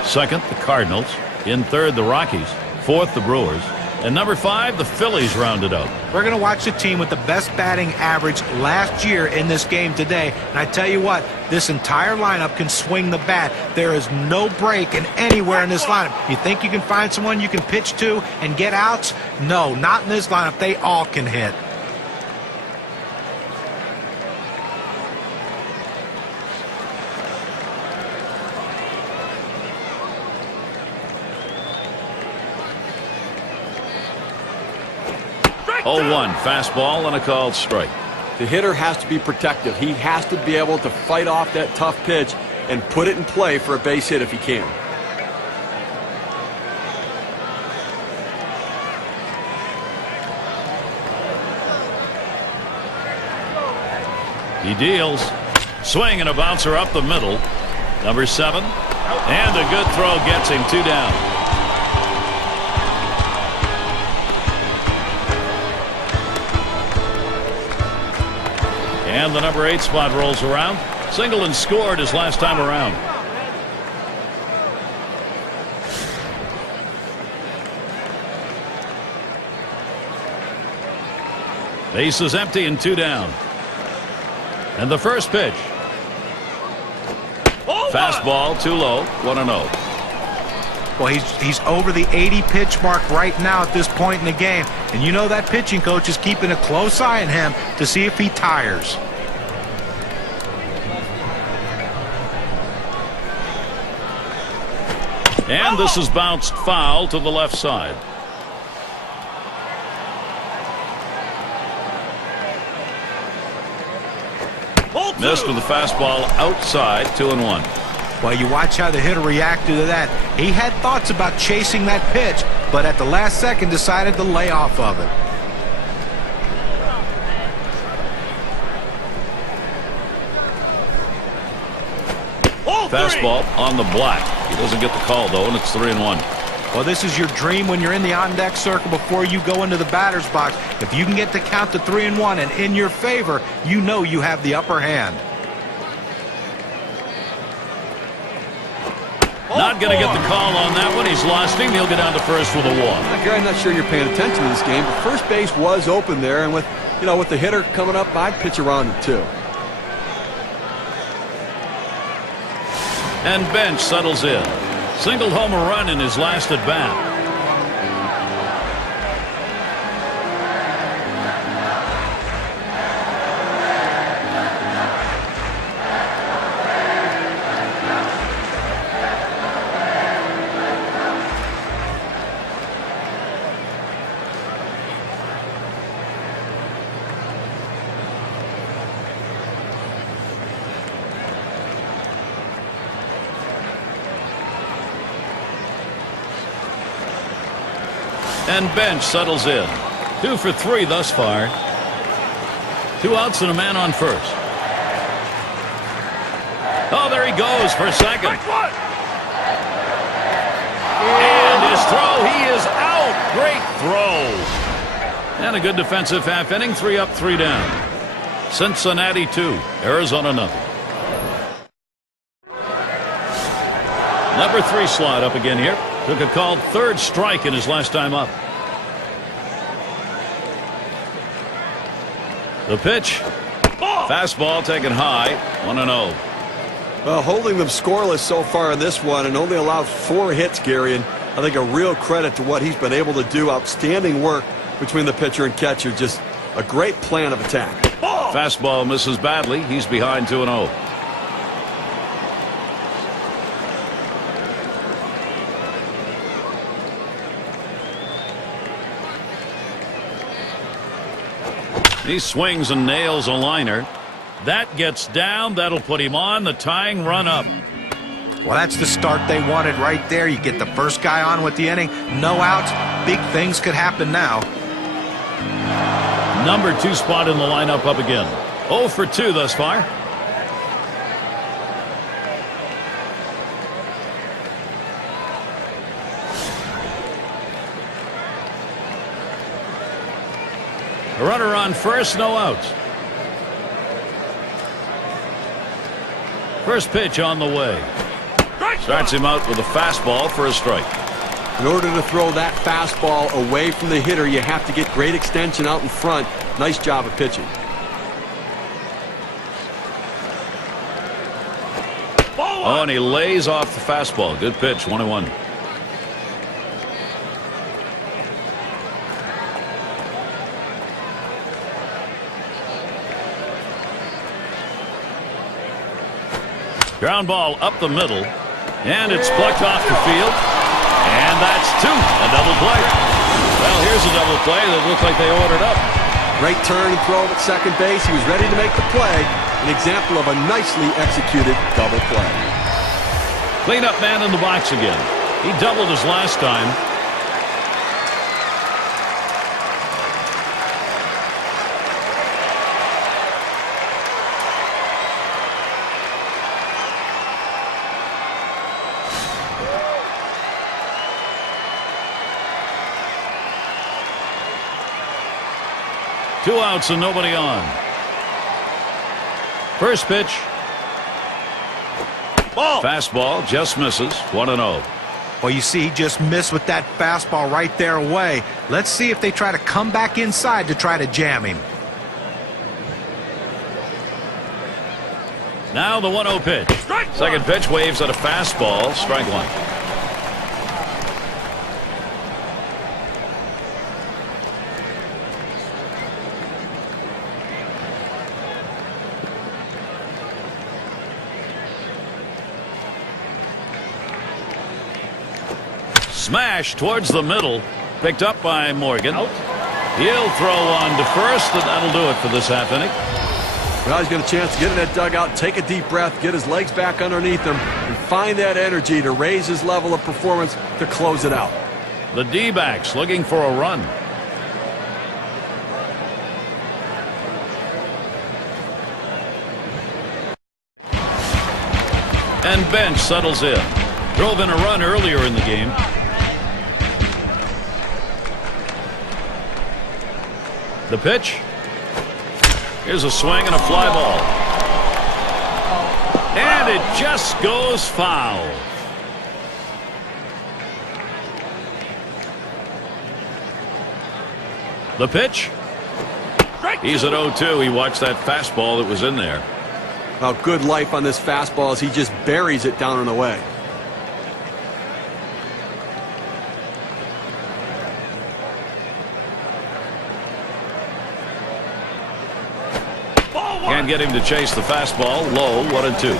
Second, the Cardinals. In third, the Rockies. Fourth, the Brewers. And number 5, the Phillies rounded out. We're going to watch the team with the best batting average last year in this game today. And I tell you what, this entire lineup can swing the bat. There is no break in anywhere in this lineup. You think you can find someone you can pitch to and get outs? No, not in this lineup. They all can hit. Oh, 1 fastball and a called strike. The hitter has to be protective. He has to be able to fight off that tough pitch and put it in play for a base hit if he can. He deals. Swing and a bouncer up the middle. Number 7. And a good throw gets him 2 down. And the number 8 spot rolls around. Singled and scored his last time around. Base is empty and 2 down. And the first pitch. Fastball too low. 1-0. Well, he's over the 80 pitch mark right now at this point in the game. And you know that pitching coach is keeping a close eye on him to see if he tires. And this is bounced foul to the left side. Missed with the fastball outside. 2-1. Well, you watch how the hitter reacted to that. He had thoughts about chasing that pitch, but at the last second decided to lay off of it. Fastball on the black. He doesn't get the call, though, and it's 3-1. Well, this is your dream when you're in the on-deck circle before you go into the batter's box. If you can get the count to 3-1 and in your favor, you know you have the upper hand. Not going to get the call on that one. He's lost him. He'll get down to first with a walk. Gary, I'm not sure you're paying attention to this game, but first base was open there, and with the hitter coming up, I'd pitch around it too. And Bench settles in. Singled home a run in his last at bat. And Bench settles in. 2 for 3 thus far. 2 outs and a man on first. Oh, there he goes for second. And his throw, he is out. Great throw. And a good defensive half inning. 3 up, 3 down. Cincinnati 2, Arizona nothing. Number 3 slot up again here. Took a called third strike in his last time up. The pitch. Fastball taken high. 1-0. Well, holding them scoreless so far in this one and only allowed 4 hits, Gary, and I think a real credit to what he's been able to do. Outstanding work between the pitcher and catcher. Just a great plan of attack. Fastball misses badly. He's behind 2-0. He swings and nails a liner. That gets down. That'll put him on the tying run up. Well, that's the start they wanted right there. You get the first guy on with the inning. No outs. Big things could happen now. Number 2 spot in the lineup up again. 0 for 2 thus far. A runner on first, no outs. First pitch on the way. Starts him out with a fastball for a strike. In order to throw that fastball away from the hitter, you have to get great extension out in front. Nice job of pitching. Oh, and he lays off the fastball. Good pitch, 1-1. Ground ball up the middle, and it's plucked off the field, and that's two. A double play. Well, here's a double play that looked like they ordered up. Great turn and throw at second base. He was ready to make the play. An example of a nicely executed double play. Cleanup man in the box again. He doubled his last time. Two outs and nobody on. First pitch. Ball. Fastball just misses. 1-0. Well, you see, he just missed with that fastball right there away. Let's see if they try to come back inside to try to jam him. Now the 1-0 pitch. Second pitch waves at a fastball. Strike one. Smash towards the middle. Picked up by Morgan. He'll throw on to first, and that'll do it for this half inning. Well, he's got a chance to get in that dugout, take a deep breath, get his legs back underneath him, and find that energy to raise his level of performance to close it out. The D-backs looking for a run. And Bench settles in. Drove in a run earlier in the game. The pitch. Here's a swing and a fly ball. And it just goes foul. The pitch. He's at 0-2. He watched that fastball that was in there. Well, good life on this fastball as he just buries it down and away. Can't get him to chase the fastball. Low, 1-2.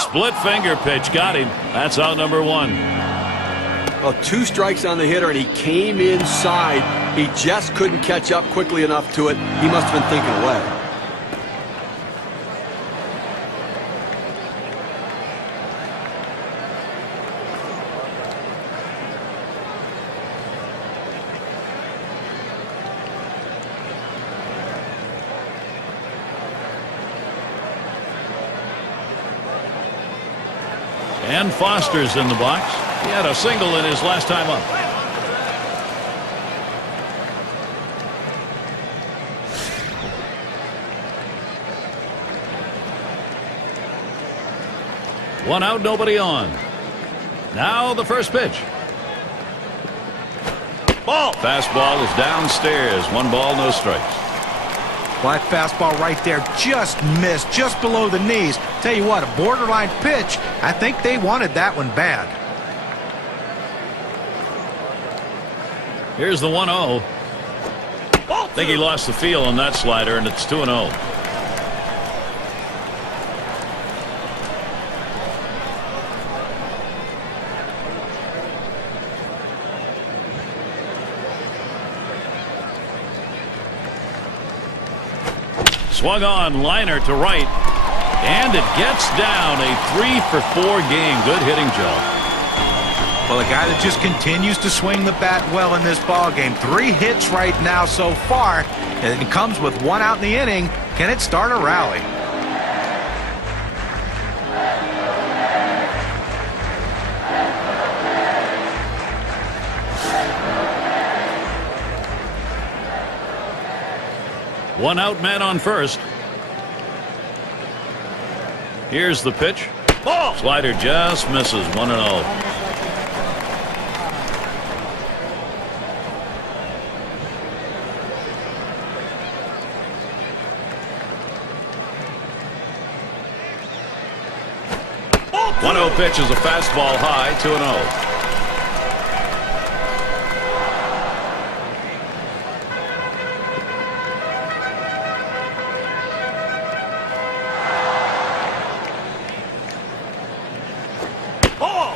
Split finger pitch. Got him. That's out number one. Well, two strikes on the hitter, and he came inside. He just couldn't catch up quickly enough to it. He must have been thinking away. And Foster's in the box. He had a single in his last time up. One out, nobody on. Now the first pitch. Ball. Fastball is downstairs. 1 ball, no strikes. Well, that fastball right there just missed, just below the knees. Tell you what, a borderline pitch. I think they wanted that one bad. Here's the 1-0. I think he lost the feel on that slider, and it's 2-0. Swung on, liner to right, and it gets down. A 3-for-4 game. Good hitting job. Well, a guy that just continues to swing the bat well in this ball game. 3 hits right now so far, and it comes with 1 out in the inning. Can it start a rally? One out, man on first. Here's the pitch. Ball. Slider just misses. 1-0. One 1-0 pitch is a fastball high. 2-0.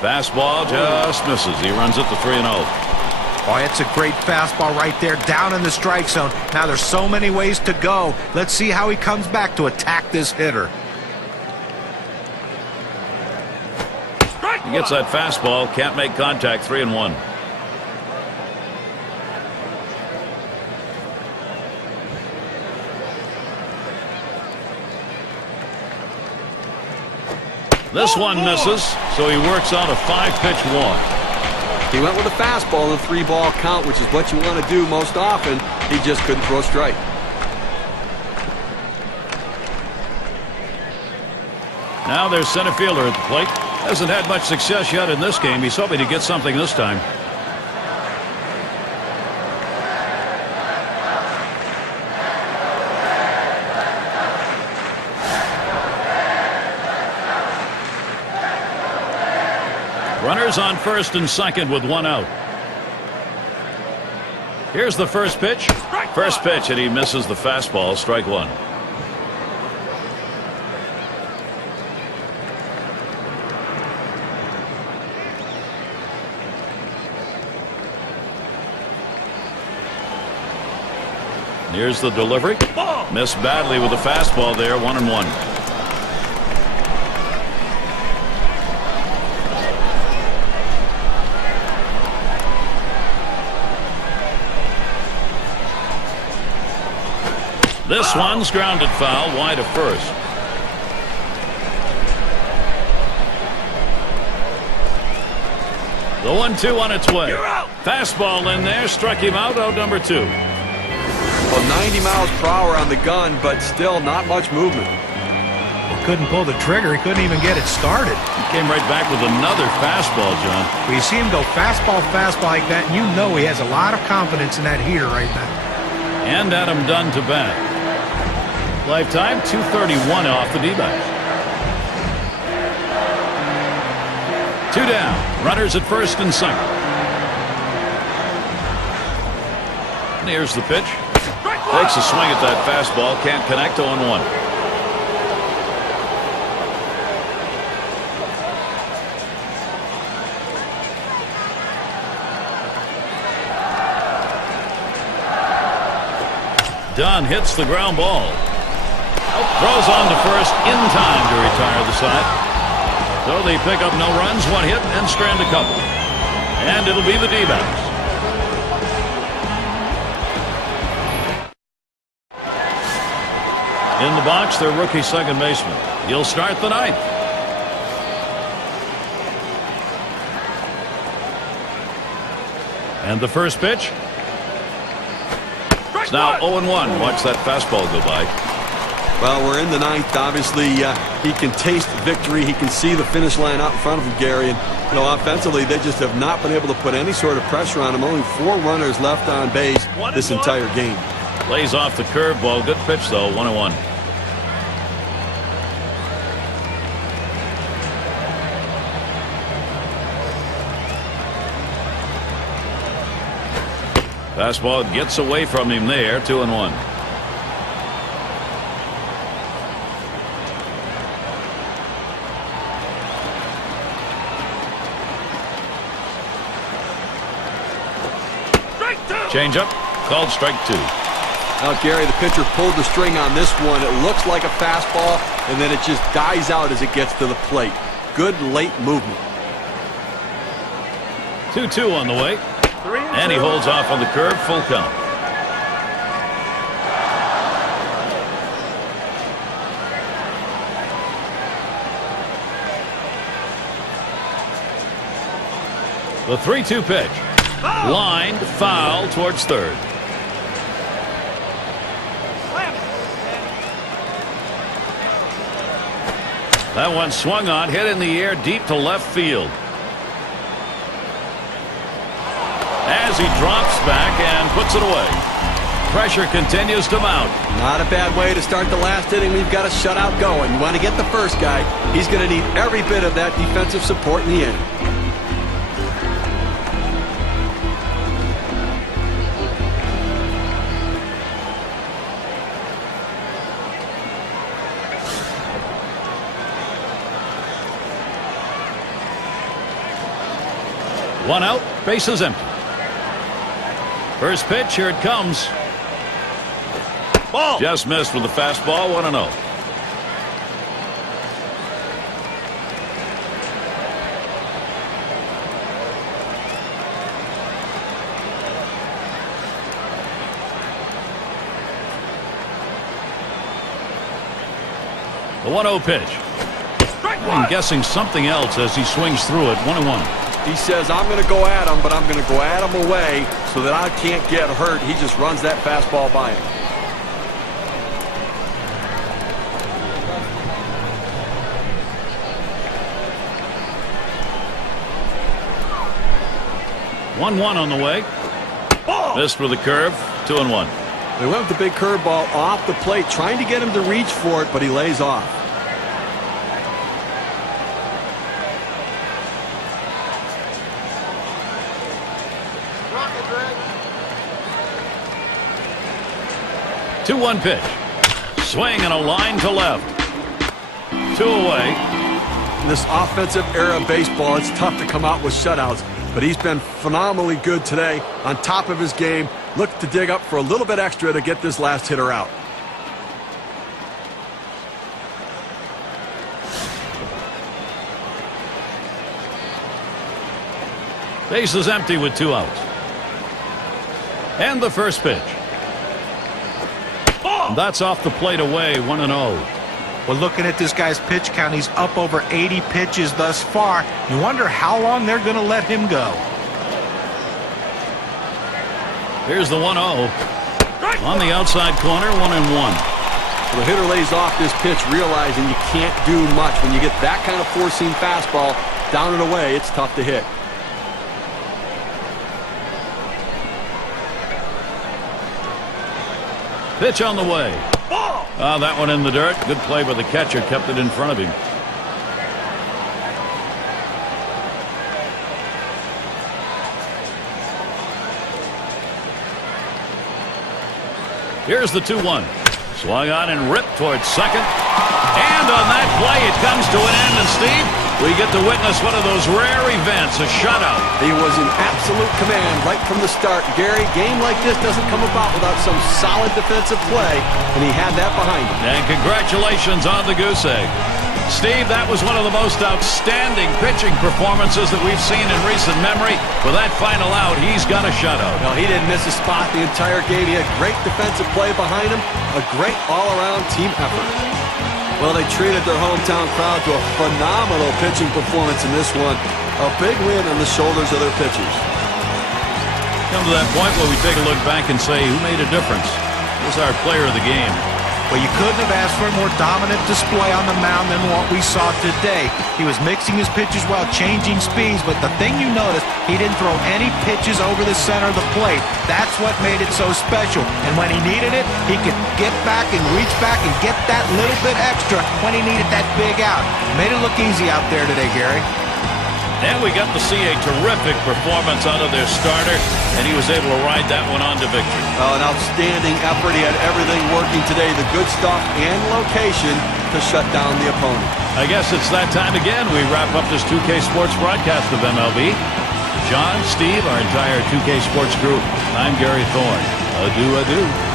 Fastball just misses. He runs it to 3-0. Oh, it's a great fastball right there, down in the strike zone. Now there's so many ways to go. Let's see how he comes back to attack this hitter. He gets that fastball, can't make contact. 3-1. This one misses, so he works out a 5-pitch walk. He went with a fastball in a 3-ball count, which is what you want to do most often. He just couldn't throw a strike. Now there's center fielder at the plate. Hasn't had much success yet in this game. He's hoping to get something this time. Runners on first and second with 1 out. Here's the first pitch. First pitch, and he misses the fastball. Strike 1. Here's the delivery. Missed badly with the fastball there. 1-1. This one's grounded foul wide of first. The 1-2 on its way. Fastball in there, struck him out. Out number 2. Well, 90 miles per hour on the gun, but still not much movement. He couldn't pull the trigger. He couldn't even get it started. He came right back with another fastball, John. Well, you see him go fastball like that, and you know he has a lot of confidence in that heater right now. And Adam Dunn to bat. Lifetime 231 off the D-backs. 2 down. Runners at first and second. And here's the pitch. Takes a swing at that fastball. Can't connect. 0-1. Dunn hits the ground ball. Throws on to first in time to retire the side. So they pick up no runs, 1 hit, and strand a couple. And it'll be the D-backs. In the box, their rookie second baseman. He'll start the 9th. And the first pitch. It's now 0-1. Watch that fastball go by. Well, we're in the 9th. Obviously, he can taste victory. He can see the finish line out in front of him, Gary. And, you know, offensively, they just have not been able to put any sort of pressure on him. Only 4 runners left on base this entire game. Lays off the curveball. Good pitch, though. 1-1. Fastball gets away from him there. 2-1. Change up, called strike 2. Now, Gary, the pitcher pulled the string on this one. It looks like a fastball, and then it just dies out as it gets to the plate. Good late movement. 2-2 on the way. And he holds off on the curve. Full count. The 3-2 pitch. Lined foul towards third. That one swung on, hit in the air deep to left field. As he drops back and puts it away. Pressure continues to mount. Not a bad way to start the last inning. We've got a shutout going. You want to get the first guy. He's going to need every bit of that defensive support in the inning. One out, bases empty. First pitch, here it comes. Ball. Just missed with the fastball, 1-0. The 1-0 pitch. I'm guessing something else as he swings through it, 1-1. He says, I'm going to go at him, but I'm going to go at him away so that I can't get hurt. He just runs that fastball by him. One on the way. Ball. Missed with a curve, 2-1. They went with the big curveball off the plate, trying to get him to reach for it, but he lays off. Two 2-1 pitch. Swing and a line to left. 2 away. In this offensive era of baseball, it's tough to come out with shutouts, but he's been phenomenally good today. On top of his game, look to dig up for a little bit extra to get this last hitter out. Base is empty with 2 outs. And the first pitch. That's off the plate away, 1-0. Well, looking at this guy's pitch count, he's up over 80 pitches thus far. You wonder how long they're going to let him go. Here's the 1-0. On the outside corner, 1-1. So the hitter lays off this pitch, realizing you can't do much. When you get that kind of four-seam fastball down and away, it's tough to hit. Pitch on the way. That one in the dirt. Good play by the catcher. Kept it in front of him. Here's the 2-1. Swung on and ripped towards second. And on that play, it comes to an end. And Steve, we get to witness one of those rare events, a shutout. He was in absolute command right from the start. Gary, game like this doesn't come about without some solid defensive play, and he had that behind him. And congratulations on the goose egg. Steve, that was one of the most outstanding pitching performances that we've seen in recent memory. With that final out, he's got a shutout. Well, he didn't miss a spot the entire game. He had great defensive play behind him, a great all-around team effort. Well, they treated their hometown crowd to a phenomenal pitching performance in this one. A big win on the shoulders of their pitchers. Come to that point where we take a look back and say, who made a difference? Who's our player of the game? Well, you couldn't have asked for a more dominant display on the mound than what we saw today. He was mixing his pitches while changing speeds, but the thing you noticed, he didn't throw any pitches over the center of the plate. That's what made it so special. And when he needed it, he could get back and reach back and get that little bit extra when he needed that big out. Made it look easy out there today, Gary. And we got to see a terrific performance out of their starter, and he was able to ride that one on to victory. An outstanding effort. He had everything working today, the good stuff and location to shut down the opponent. I guess it's that time again. We wrap up this 2K Sports broadcast of MLB. John, Steve, our entire 2K Sports crew, I'm Gary Thorne. Adieu, adieu.